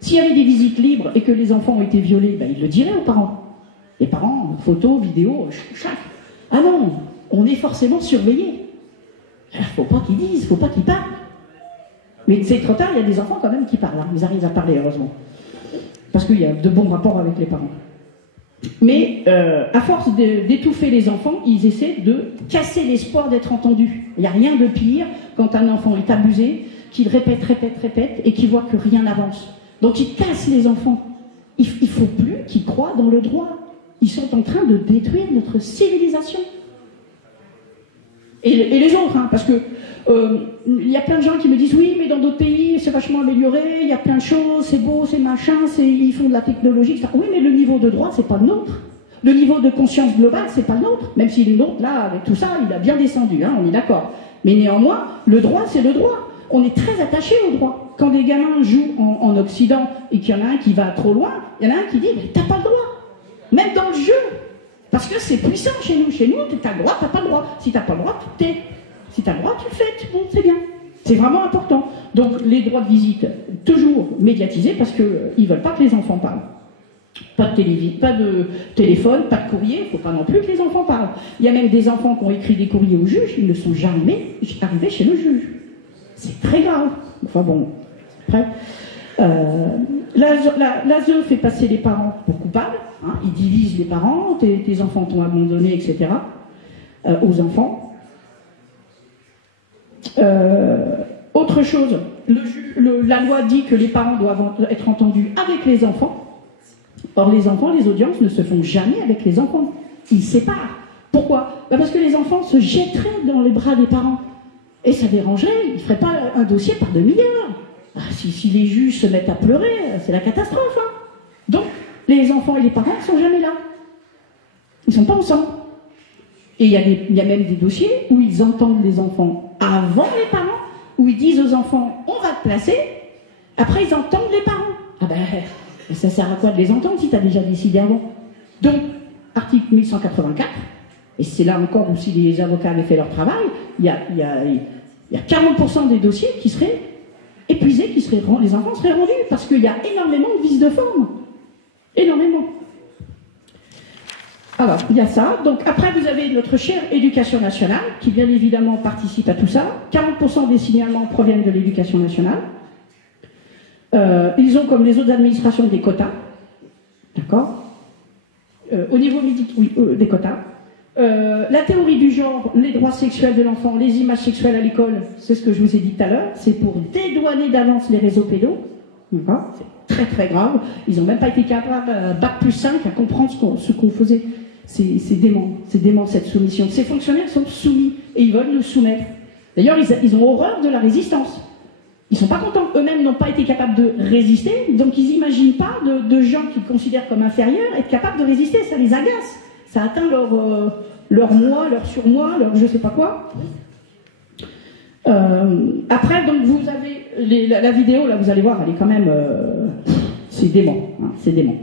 S'il y avait des visites libres et que les enfants ont été violés, ils le diraient aux parents. Les parents, photos, vidéos, chaque. Ah non, on est forcément surveillés. Il ne faut pas qu'ils disent, il ne faut pas qu'ils parlent. Mais c'est trop tard, il y a des enfants quand même qui parlent. Hein. Ils arrivent à parler, heureusement. Parce qu'il y a de bons rapports avec les parents. Mais à force d'étouffer les enfants, ils essaient de casser l'espoir d'être entendus. Il n'y a rien de pire quand un enfant est abusé, qu'il répète, et qu'il voit que rien n'avance. Donc ils cassent les enfants. Il ne faut plus qu'ils croient dans le droit. Ils sont en train de détruire notre civilisation. Et les autres, hein, parce que il y a plein de gens qui me disent oui, mais dans d'autres pays, c'est vachement amélioré, il y a plein de choses, c'est beau, c'est machin, ils font de la technologie, etc. Oui, mais le niveau de droit, c'est pas le nôtre. Le niveau de conscience globale, c'est pas le nôtre. Même si le nôtre, là, avec tout ça, il a bien descendu, hein, on est d'accord. Mais néanmoins, le droit, c'est le droit. On est très attaché au droit. Quand des gamins jouent en Occident et qu'il y en a un qui va trop loin, il y en a un qui dit mais t'as pas le droit. Même dans le jeu. Parce que c'est puissant chez nous. Chez nous, t'as le droit, t'as pas le droit. Si t'as pas le droit, tu t'es. Si t'as le droit, tu le fais. Bon, c'est bien. C'est vraiment important. Donc les droits de visite, toujours médiatisés parce qu'ils veulent pas que les enfants parlent. Pas de téléphone, pas de courrier, il ne faut pas non plus que les enfants parlent. Il y a même des enfants qui ont écrit des courriers au juge, ils ne sont jamais arrivés chez le juge. C'est très grave. Enfin bon, après. L'ASE fait passer les parents pour coupables, hein, ils divisent les parents, tes enfants t'ont abandonné, etc. Aux enfants. Autre chose, la loi dit que les parents doivent être entendus avec les enfants. Or, les enfants, les audiences ne se font jamais avec les enfants. Ils séparent. Pourquoi? Parce que les enfants se jetteraient dans les bras des parents. Et ça dérangerait, ils ne feraient pas un dossier par demi-heure. Si les juges se mettent à pleurer, c'est la catastrophe. Hein. Donc, les enfants et les parents ne sont jamais là. Ils ne sont pas ensemble. Et il y a même des dossiers où ils entendent les enfants avant les parents, où ils disent aux enfants, on va te placer, après ils entendent les parents. Ah ben, ça sert à quoi de les entendre si tu as déjà décidé avant? Donc, article 1184, et c'est là encore où si les avocats avaient fait leur travail, il y a 40% des dossiers qui seraient épuisés, les enfants seraient rendus, parce qu'il y a énormément de vices de forme. Énormément. Alors, il y a ça. Donc, après, vous avez notre chère éducation nationale, qui bien évidemment participe à tout ça. 40% des signalements proviennent de l'éducation nationale. Ils ont, comme les autres administrations, des quotas. D'accord? Au niveau médical, oui, des quotas. La théorie du genre, les droits sexuels de l'enfant, les images sexuelles à l'école, c'est ce que je vous ai dit tout à l'heure, c'est pour dédouaner d'avance les réseaux pédos. D'accord? C'est très très grave. Ils n'ont même pas été capables, bac plus 5, à comprendre ce qu'on faisait. C'est dément cette soumission. Ces fonctionnaires sont soumis. et ils veulent nous soumettre. D'ailleurs, ils ont horreur de la résistance. Ils ne sont pas contents. Eux-mêmes n'ont pas été capables de résister, donc ils n'imaginent pas de gens qu'ils considèrent comme inférieurs être capables de résister. Ça les agace. Ça atteint leur moi, leur surmoi, leur je ne sais pas quoi. Après, donc vous avez la vidéo, là vous allez voir, elle est quand même... c'est dément. Hein, c'est dément.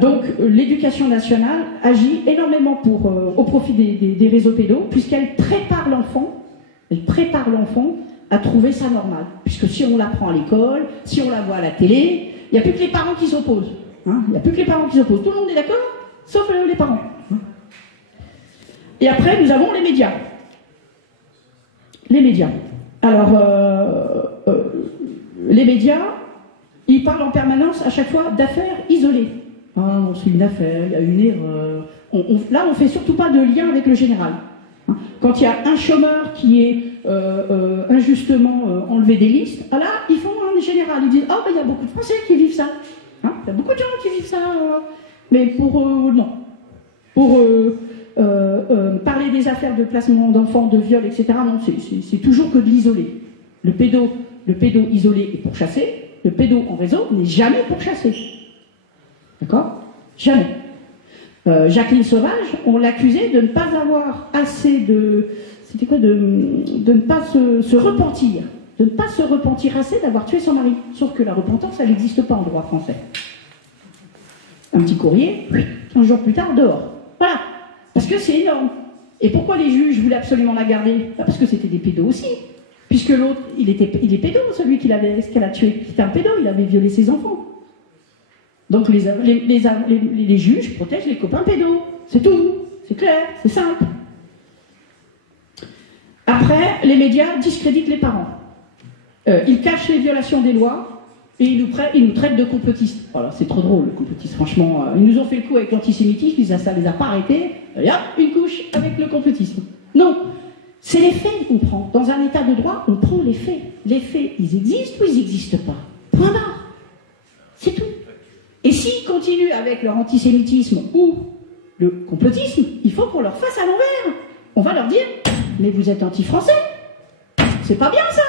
Donc l'éducation nationale agit énormément au profit des réseaux pédos, puisqu'elle prépare l'enfant à trouver ça normal. Puisque si on l'apprend à l'école, si on la voit à la télé, il n'y a plus que les parents qui s'opposent. Hein, il n'y a plus que les parents qui s'opposent. Tout le monde est d'accord, sauf les parents. Et après, nous avons les médias. Les médias. Alors, les médias, ils parlent en permanence, à chaque fois, d'affaires isolées. Ah, c'est une affaire, il y a une erreur. Là, on ne fait surtout pas de lien avec le général. Quand il y a un chômeur qui est injustement enlevé des listes, ah là, ils font un général. Ils disent « Ah, ben, il y a beaucoup de Français qui vivent ça. Hein, il y a beaucoup de gens qui vivent ça. Mais pour non. Pour parler des affaires de placement d'enfants, de viol, etc., non, c'est toujours que de l'isolé. Le pédo isolé est pourchassé. Le pédo en réseau n'est jamais pourchassé. D'accord? Jamais. Jacqueline Sauvage, on l'accusait de ne pas avoir assez de... C'était quoi? De ne pas se repentir. De ne pas se repentir assez d'avoir tué son mari. Sauf que la repentance, elle n'existe pas en droit français. Un petit courrier, 15 jours plus tard, dehors. Voilà. Parce que c'est énorme. Et pourquoi les juges voulaient absolument la garder? Parce que c'était des pédos aussi. Puisque l'autre, il est pédo, celui qu'elle a tué. C'était un pédo, il avait violé ses enfants. Donc les juges protègent les copains pédos. C'est tout. C'est clair, c'est simple. Après, les médias discréditent les parents. Ils cachent les violations des lois et ils nous traitent de complotistes. Voilà, c'est trop drôle, le complotiste, franchement. Ils nous ont fait le coup avec l'antisémitisme, ça les a pas arrêtés. Et hop, une couche avec le complotisme. Non, c'est les faits qu'on prend. Dans un état de droit, on prend les faits. Les faits, ils existent ou ils n'existent pas. Point barre. C'est tout. Et s'ils continuent avec leur antisémitisme ou le complotisme, il faut qu'on leur fasse à l'envers. On va leur dire, mais vous êtes anti-français. C'est pas bien ça.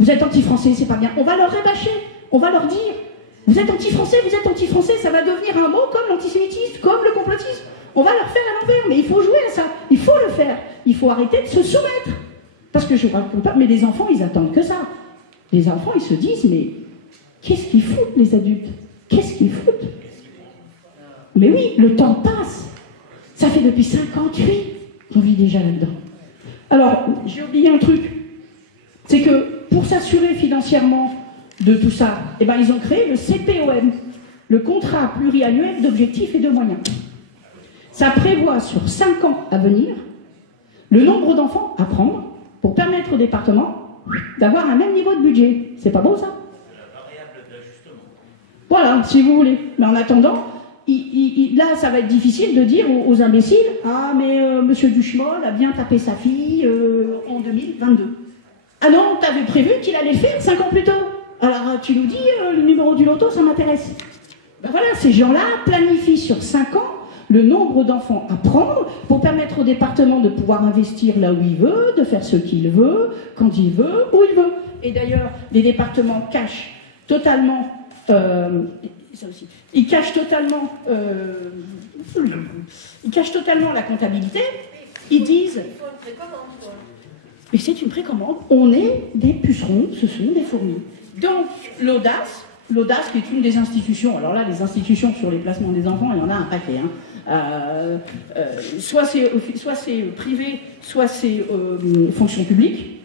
Vous êtes anti-français, c'est pas bien. On va leur rabâcher. On va leur dire, vous êtes anti-français, ça va devenir un mot comme l'antisémitisme, comme le complotisme. On va leur faire à l'envers, mais il faut jouer à ça. Il faut le faire. Il faut arrêter de se soumettre. Parce que je ne raconte pas, mais les enfants, ils attendent que ça. Les enfants, ils se disent, mais qu'est-ce qu'ils foutent, les adultes? Qu'est-ce qu'ils foutent? Mais oui, le temps passe. Ça fait depuis 58 qu'on vit déjà là-dedans. Alors, j'ai oublié un truc. C'est que pour s'assurer financièrement de tout ça, eh ben, ils ont créé le CPOM, le contrat pluriannuel d'objectifs et de moyens. Ça prévoit sur 5 ans à venir le nombre d'enfants à prendre pour permettre au département d'avoir un même niveau de budget. C'est pas beau ça? Voilà, si vous voulez. Mais en attendant, là, ça va être difficile de dire aux imbéciles « Ah, mais Monsieur Duchemol a bien tapé sa fille en 2022. » Ah non, t'avais prévu qu'il allait le faire 5 ans plus tôt. Alors, tu nous dis, le numéro du loto, ça m'intéresse. Ben voilà, ces gens-là planifient sur 5 ans le nombre d'enfants à prendre pour permettre au département de pouvoir investir là où il veut, de faire ce qu'il veut, quand il veut, où il veut. Et d'ailleurs, les départements cachent totalement... ça aussi. Ils cachent totalement la comptabilité. Ils disent... Mais c'est une précommande. On est des pucerons, ce sont des fourmis. Donc, l'audace qui est une des institutions, alors là, les institutions sur les placements des enfants, il y en a un paquet. Hein. Soit c'est privé, soit c'est fonction publique.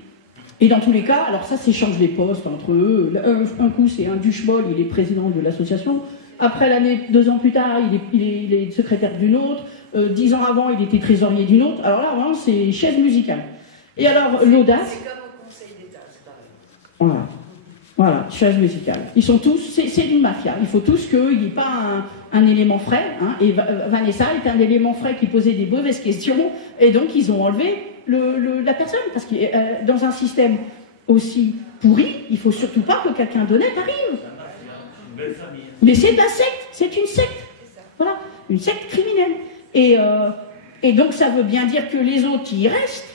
Et dans tous les cas, alors ça s'échange les postes entre eux. Un coup, c'est un Duchemol, il est président de l'association. Après l'année, 2 ans plus tard, il est secrétaire d'une autre. 10 ans avant, il était trésorier d'une autre. Alors là, vraiment, c'est chaise musicale. Et alors, l'audace... C'est comme au Conseil d'État, c'est pareil. Voilà, chaise musicale. Ils sont tous... C'est une mafia. Il faut tous qu'il n'y ait pas un élément frais. Hein, et Vanessa est un élément frais qui posait des mauvaises questions. Et donc, ils ont enlevé la personne. Parce que dans un système aussi pourri, il ne faut surtout pas que quelqu'un d'honnête arrive. Mais c'est de la secte. C'est une secte. Voilà, une secte criminelle. Et donc, ça veut bien dire que les autres qui y restent,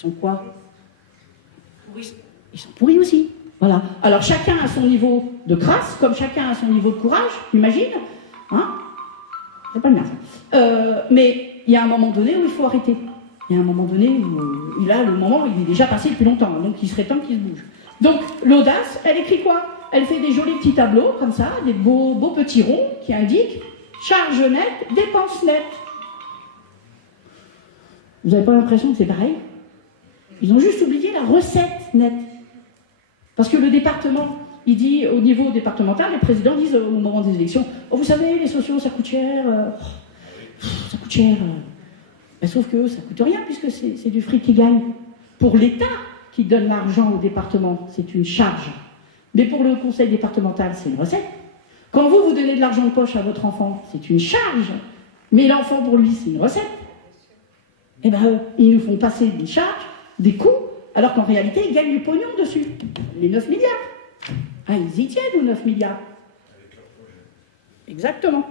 Ils sont quoi? Pourris. Ils sont pourris aussi. Voilà. Alors chacun a son niveau de crasse, comme chacun a son niveau de courage, imagine. Hein? C'est pas le mien, ça. Mais il y a un moment donné où il faut arrêter. Il y a un moment donné où là, le moment, il est déjà passé depuis longtemps, donc il serait temps qu'il se bouge. Donc l'audace, elle écrit quoi? Elle fait des jolis petits tableaux, comme ça, des beaux petits ronds qui indiquent charge nette, dépense nette. Vous n'avez pas l'impression que c'est pareil? Ils ont juste oublié la recette nette. Parce que le département, il dit, au niveau départemental, les présidents disent au moment des élections, oh, vous savez, les sociaux, ça coûte cher, ça coûte cher. Ben, sauf que ça coûte rien, puisque c'est du fric qui gagne. Pour l'État qui donne l'argent au département, c'est une charge. Mais pour le conseil départemental, c'est une recette. Quand vous donnez de l'argent de poche à votre enfant, c'est une charge. Mais l'enfant, pour lui, c'est une recette. Eh bien, ils nous font passer des charges, des coûts, alors qu'en réalité, ils gagnent du pognon dessus. Les 9 milliards. Ah, ils y tiennent aux 9 milliards. Exactement.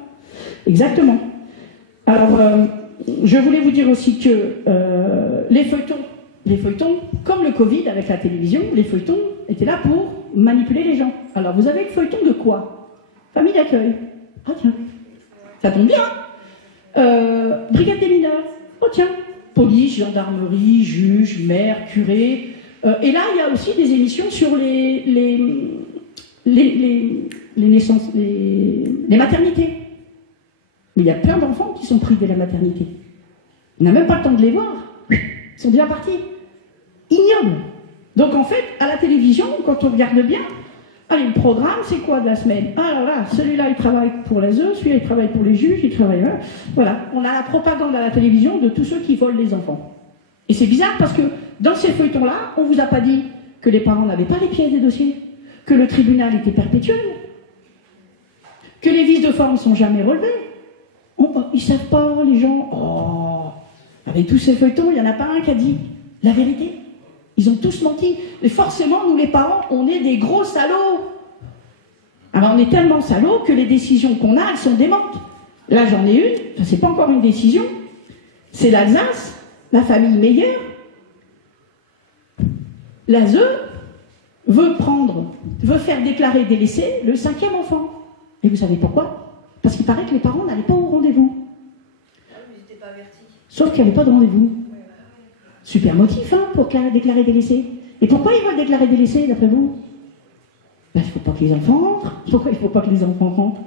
Exactement. Alors, je voulais vous dire aussi que les feuilletons, comme le Covid avec la télévision, les feuilletons étaient là pour manipuler les gens. Alors, vous avez le feuilleton de quoi? Famille d'accueil. Ah tiens, ça tombe bien. Brigade des mineurs. Oh tiens. Police, gendarmerie, juge, maire, curé. Et là, il y a aussi des émissions sur les naissances, les maternités. Mais il y a plein d'enfants qui sont pris dès la maternité. On n'a même pas le temps de les voir. Ils sont déjà partis. Ignobles. Donc en fait, à la télévision, quand on regarde bien, allez, le programme, c'est quoi de la semaine? Ah là là, celui-là, il travaille pour l'ASE, celui-là, il travaille pour les juges, il travaille là. Voilà, on a la propagande à la télévision de tous ceux qui volent les enfants. Et c'est bizarre parce que dans ces feuilletons-là, on ne vous a pas dit que les parents n'avaient pas les pièces des dossiers, que le tribunal était perpétuel, que les vices de forme ne sont jamais relevés. Ils ne savent pas, les gens. Oh, avec tous ces feuilletons, il n'y en a pas un qui a dit la vérité. Ils ont tous menti. Et forcément, nous les parents, on est des gros salauds. Alors on est tellement salauds que les décisions qu'on a, elles sont démentes. Là, j'en ai une, enfin, c'est pas encore une décision. C'est l'Alsace, la famille Meyer. L'ASE veut faire déclarer délaissé le 5e enfant. Et vous savez pourquoi? Parce qu'il paraît que les parents n'allaient pas au rendez-vous. Sauf qu'il n'y avait pas de rendez-vous. Super motif, hein, pour déclarer délaissé. Et pourquoi ils veulent déclarer délaissé, d'après vous? Ben, il ne faut pas que les enfants rentrent. Pourquoi il ne faut pas que les enfants rentrent?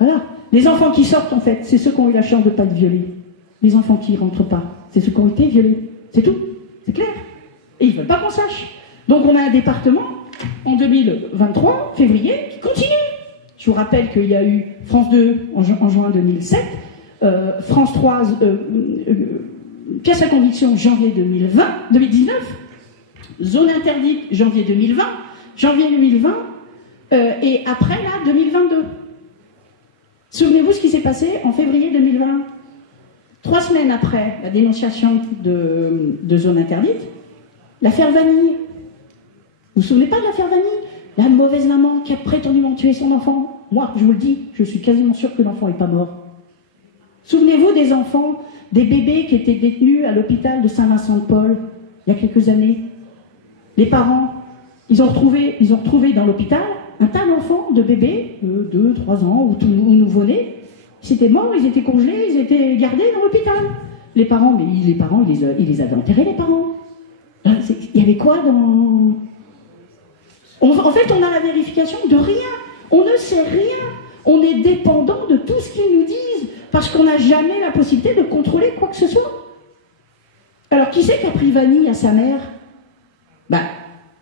Voilà. Les enfants qui sortent, en fait, c'est ceux qui ont eu la chance de ne pas être violés. Les enfants qui ne rentrent pas, c'est ceux qui ont été violés. C'est tout. C'est clair. Et ils ne veulent pas qu'on sache. Donc on a un département, en 2023, février, qui continue. Je vous rappelle qu'il y a eu France 2 en juin 2007, France 3, pièce à conviction, janvier 2019, zone interdite, janvier 2020, et après, là, 2022. Souvenez-vous ce qui s'est passé en février 2020. 3 semaines après la dénonciation de zone interdite, l'affaire Vanille. Vous vous souvenez pas de l'affaire Vanille? La mauvaise maman qui a prétendument tué son enfant. Moi, je vous le dis, je suis quasiment sûre que l'enfant n'est pas mort. Souvenez-vous des enfants, des bébés qui étaient détenus à l'hôpital de Saint-Vincent-de-Paul, il y a quelques années. Les parents, ils ont retrouvé dans l'hôpital un tas d'enfants, de bébés, 2, 3 ans, ou nouveau-nés. Ils étaient morts, ils étaient congelés, ils étaient gardés dans l'hôpital. Les parents, ils les avaient enterrés, les parents. Il y avait quoi dans... En fait, on a la vérification de rien. On ne sait rien. On est dépendant de tout ce qu'ils nous disent, parce qu'on n'a jamais la possibilité de contrôler quoi que ce soit. Alors, qui c'est qui a pris Vanille à sa mère?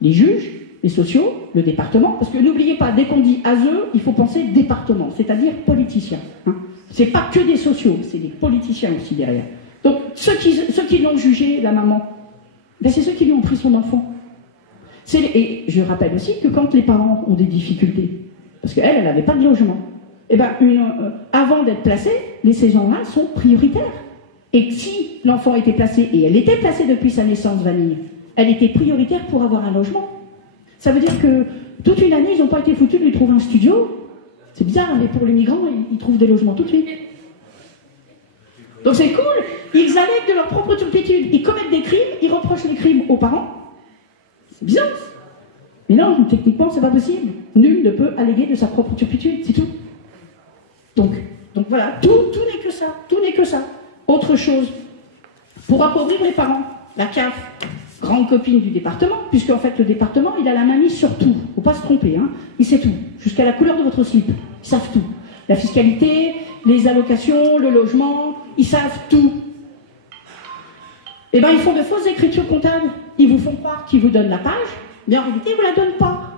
Les juges, les sociaux, le département, parce que n'oubliez pas, dès qu'on dit ASE, il faut penser département, c'est-à-dire politiciens. C'est pas que des sociaux, c'est des politiciens aussi derrière. Donc, ceux qui l'ont jugé, la maman, c'est ceux qui lui ont pris son enfant. Et je rappelle aussi que quand les parents ont des difficultés, parce qu'elle n'avait pas de logement, avant d'être placée, ces gens-là sont prioritaires. Et si l'enfant était placé, et elle était placée depuis sa naissance, Vanille, elle était prioritaire pour avoir un logement. Ça veut dire que toute une année, ils n'ont pas été foutus de lui trouver un studio. C'est bizarre, mais pour les migrants, ils trouvent des logements tout de suite. Donc c'est cool, ils allèguent de leur propre turpitude, ils commettent des crimes, ils reprochent les crimes aux parents. C'est bizarre. Mais non, techniquement, c'est pas possible. Nul ne peut alléguer de sa propre turpitude, c'est tout. Donc voilà, tout n'est que ça, tout n'est que ça. Autre chose, pour appauvrir les parents, la CAF, grande copine du département, puisque en fait le département, il a la main mise sur tout. Faut pas se tromper, hein. Il sait tout, jusqu'à la couleur de votre slip. Ils savent tout. La fiscalité, les allocations, le logement, ils savent tout. Eh bien, ils font de fausses écritures comptables. Ils vous font croire qu'ils vous donnent la page, mais en réalité, ils ne vous la donnent pas.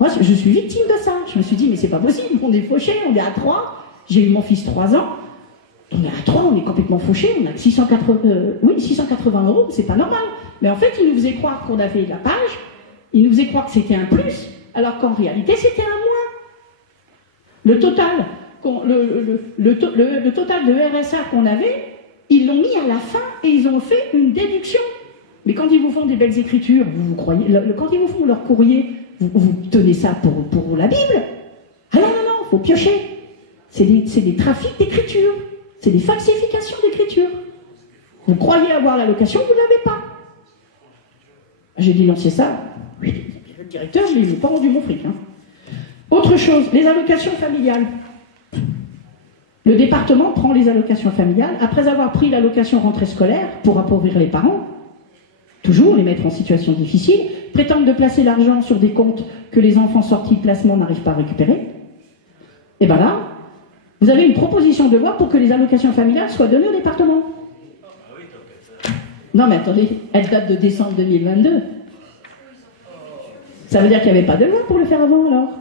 Moi, je suis victime de ça. Je me suis dit, mais c'est pas possible, on est fauchés, on est à 3. J'ai eu mon fils 3 ans. On est à 3, on est complètement fauchés, on a 680 €, c'est pas normal. Mais en fait, ils nous faisaient croire qu'on avait la page, ils nous faisaient croire que c'était un plus, alors qu'en réalité, c'était un moins. Le total de RSA qu'on avait, ils l'ont mis à la fin et ils ont fait une déduction. Mais quand ils vous font des belles écritures, vous croyez, quand ils vous font leur courrier, vous tenez ça pour la Bible. Ah non, il faut piocher. C'est des trafics d'écriture. C'est des falsifications d'écriture. Vous croyez avoir l'allocation, vous ne l'avez pas. J'ai dénoncé ça. Le directeur, je ne lui ai pas rendu mon fric. Hein. Autre chose, les allocations familiales. Le département prend les allocations familiales après avoir pris l'allocation rentrée scolaire pour appauvrir les parents, toujours les mettre en situation difficile, prétendent de placer l'argent sur des comptes que les enfants sortis de placement n'arrivent pas à récupérer. Et bien là, vous avez une proposition de loi pour que les allocations familiales soient données au département. Non mais attendez, elle date de décembre 2022. Ça veut dire qu'il n'y avait pas de loi pour le faire avant alors.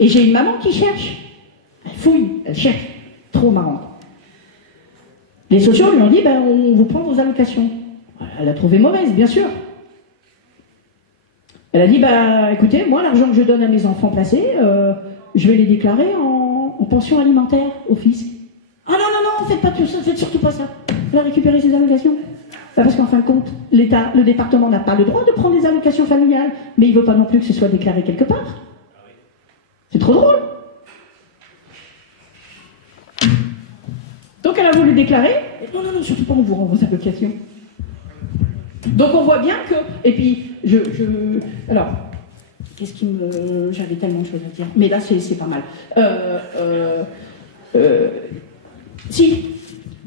Et j'ai une maman qui cherche. Elle fouille, elle cherche. Trop marrant. Les sociaux lui ont dit, ben, on vous prend vos allocations. Elle a trouvé mauvaise, bien sûr. Elle a dit, bah, écoutez, moi, l'argent que je donne à mes enfants placés, je vais les déclarer en pension alimentaire au fisc. Ah non, faites pas tout ça, faites surtout pas ça. Elle a récupéré ses allocations. Parce qu'en fin de compte, le département n'a pas le droit de prendre des allocations familiales, mais il ne veut pas non plus que ce soit déclaré quelque part. C'est trop drôle. Donc elle a voulu déclarer, et non, surtout pas, on vous rend vos allocations. Donc on voit bien que, et puis, alors, qu'est-ce qui me... J'avais tellement de choses à dire, mais là c'est pas mal. Si,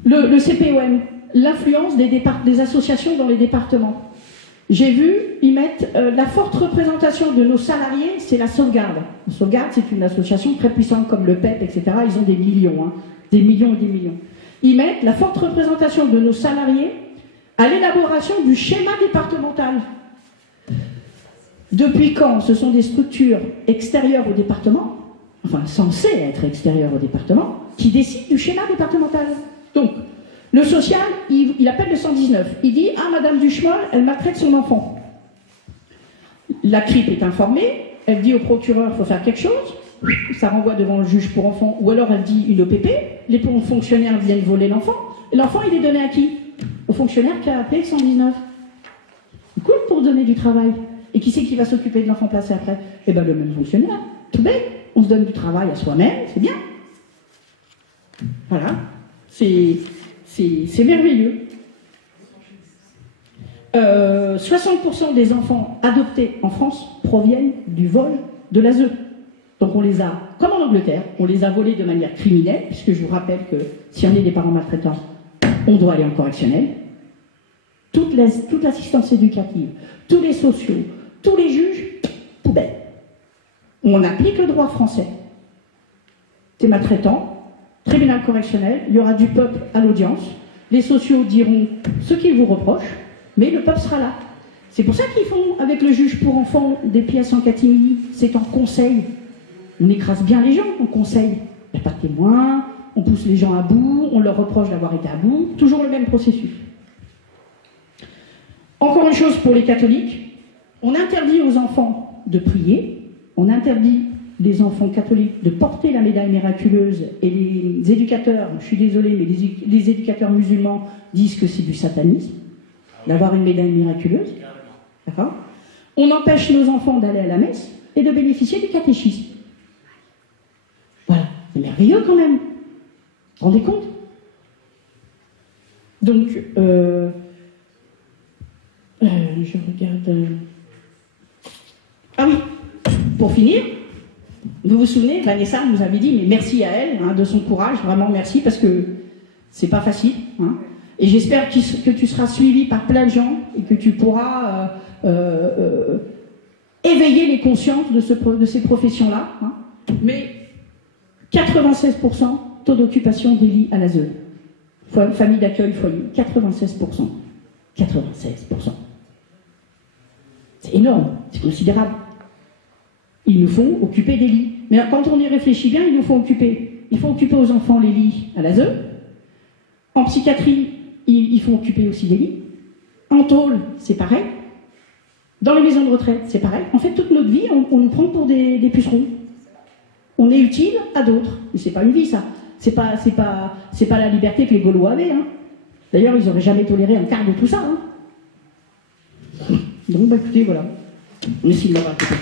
le CPOM, l'influence des associations dans les départements. J'ai vu, ils mettent la forte représentation de nos salariés, c'est la sauvegarde. La sauvegarde, c'est une association très puissante comme le PEP, etc. Ils ont des millions, hein, des millions et des millions. Ils mettent la forte représentation de nos salariés à l'élaboration du schéma départemental. Depuis quand ce sont des structures extérieures au département, enfin censées être extérieures au département, qui décident du schéma départemental. Donc, le social, il appelle le 119. Il dit « Ah, Madame Duchemol, elle maltraite son enfant. » La CRIP est informée, elle dit au procureur « Il faut faire quelque chose ». Ça renvoie devant le juge pour enfants, ou alors elle dit une OPP, les fonctionnaires viennent voler l'enfant, et l'enfant il est donné à qui? Au fonctionnaire qui a appelé le 119. C'est cool pour donner du travail. Et qui c'est qui va s'occuper de l'enfant placé après? Eh bien le même fonctionnaire, tout bête, on se donne du travail à soi-même, c'est bien. Voilà, c'est merveilleux. 60% des enfants adoptés en France proviennent du vol de l'ASE. Donc on les a, comme en Angleterre, on les a volés de manière criminelle, puisque je vous rappelle que si on est des parents maltraitants, on doit aller en correctionnel. Toute l'assistance éducative, tous les sociaux, tous les juges, poubelle. On applique le droit français. T'es maltraitant, tribunal correctionnel, il y aura du peuple à l'audience, les sociaux diront ce qu'ils vous reprochent, mais le peuple sera là. C'est pour ça qu'ils font, avec le juge pour enfants, des pièces en catimini, c'est en conseil. On écrase bien les gens en conseil. Il n'y a pas de témoins, on pousse les gens à bout, on leur reproche d'avoir été à bout, toujours le même processus. Encore une chose pour les catholiques, on interdit aux enfants de prier, on interdit les enfants catholiques de porter la médaille miraculeuse, et les éducateurs, je suis désolée, mais les éducateurs musulmans disent que c'est du satanisme, d'avoir une médaille miraculeuse. D'accord ? On empêche nos enfants d'aller à la messe et de bénéficier du catéchisme. Voilà, c'est merveilleux quand même. Vous vous rendez compte? Donc, je regarde... Ah oui, pour finir, vous vous souvenez, Vanessa nous avait dit, mais merci à elle, hein, de son courage, vraiment merci, parce que c'est pas facile. Hein, et j'espère que tu seras suivi par plein de gens et que tu pourras éveiller les consciences de ces professions-là. Hein. Mais 96% taux d'occupation des lits à l'ASE. Famille d'accueil, foyer. 96%. 96%. C'est énorme, c'est considérable. Ils nous font occuper des lits. Mais quand on y réfléchit bien, ils nous font occuper. Il faut occuper aux enfants les lits à l'ASE. En psychiatrie, ils font occuper aussi des lits. En tôle, c'est pareil. Dans les maisons de retraite, c'est pareil. En fait, toute notre vie, on nous prend pour des pucerons. On est utile à d'autres. Mais c'est pas une vie, ça. C'est pas la liberté que les Gaulois avaient. Hein. D'ailleurs, ils n'auraient jamais toléré un quart de tout ça. Hein. Donc, bah, écoutez, voilà. Merci de m'avoir écouté.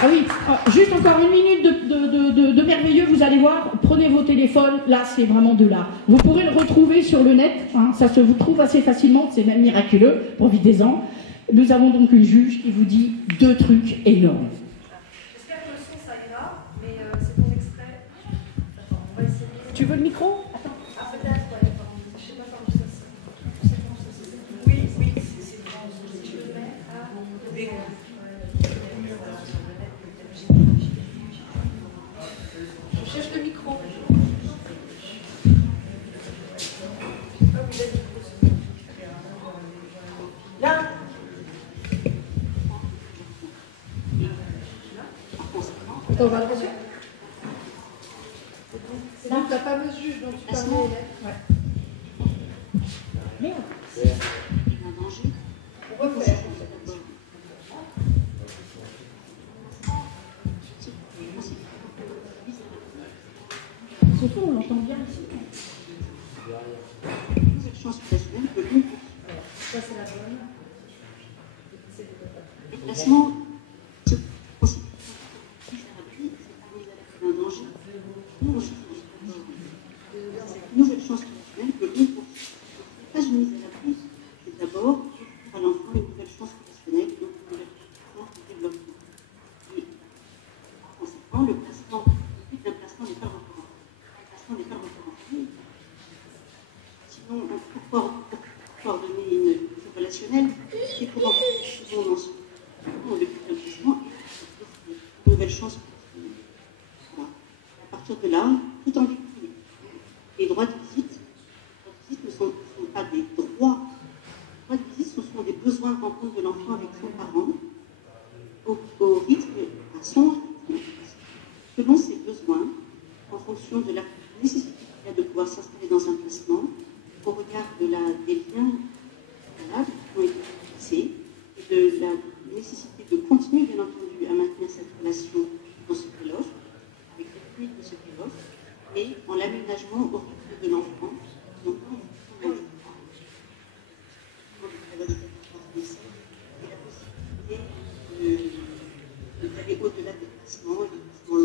Ah oui, juste encore une minute de merveilleux, vous allez voir, prenez vos téléphones, là c'est vraiment de l'art. Vous pourrez le retrouver sur le net, hein, ça se vous trouve assez facilement, c'est même miraculeux, profitez-en. Nous avons donc une juge qui vous dit 2 trucs énormes. J'espère que le son ça ira, mais c'est ton extrait. Attends, on va essayer. Tu veux le micro? Attends, ah peut-être, ouais, attends, je sais pas comment ça se... Oui, c'est grand, si je le mets à... Je cherche le micro. Là. On va le reçu. C'est donc la fameuse juge dont tu parlais. Ouais. Merde. On va faire. Ce son, on l'entend bien ici. Ça, c'est la bonne. Déplacement, c'est un danger. Cette nouvelle chance professionnelle que l'on poursuit. Pas une mise à l'abri, c'est d'abord à l'enfant une nouvelle chance professionnelle, donc une nouvelle chance de développement. Et par conséquent, le placement, d'un placement n'est pas recommandé. Un placement n'est pas recommandé. Sinon, pour coordonner une relationnelle, c'est pour empêcher tout le monde ensemble. Le but d'un placement est une nouvelle chance professionnelle. Voilà. À partir de là, tout en vie privée. Les droits de visite ne sont pas des droits. Les droits de visite, ce sont des besoins de rencontre de l'enfant avec son parent, au rythme, à son rythme, selon ses besoins, en fonction de la nécessité qu'il a de pouvoir s'installer dans un placement, au regard des liens valables qui ont été fixés, et de la nécessité de continuer, bien entendu, à maintenir cette relation dans ce qu'elle offre, avec le fruit de ce qu'elle offre, mais en l'aménagement au rythme de l'enfant, non pas en fonction de et la possibilité d'aller au-delà des placements et des placements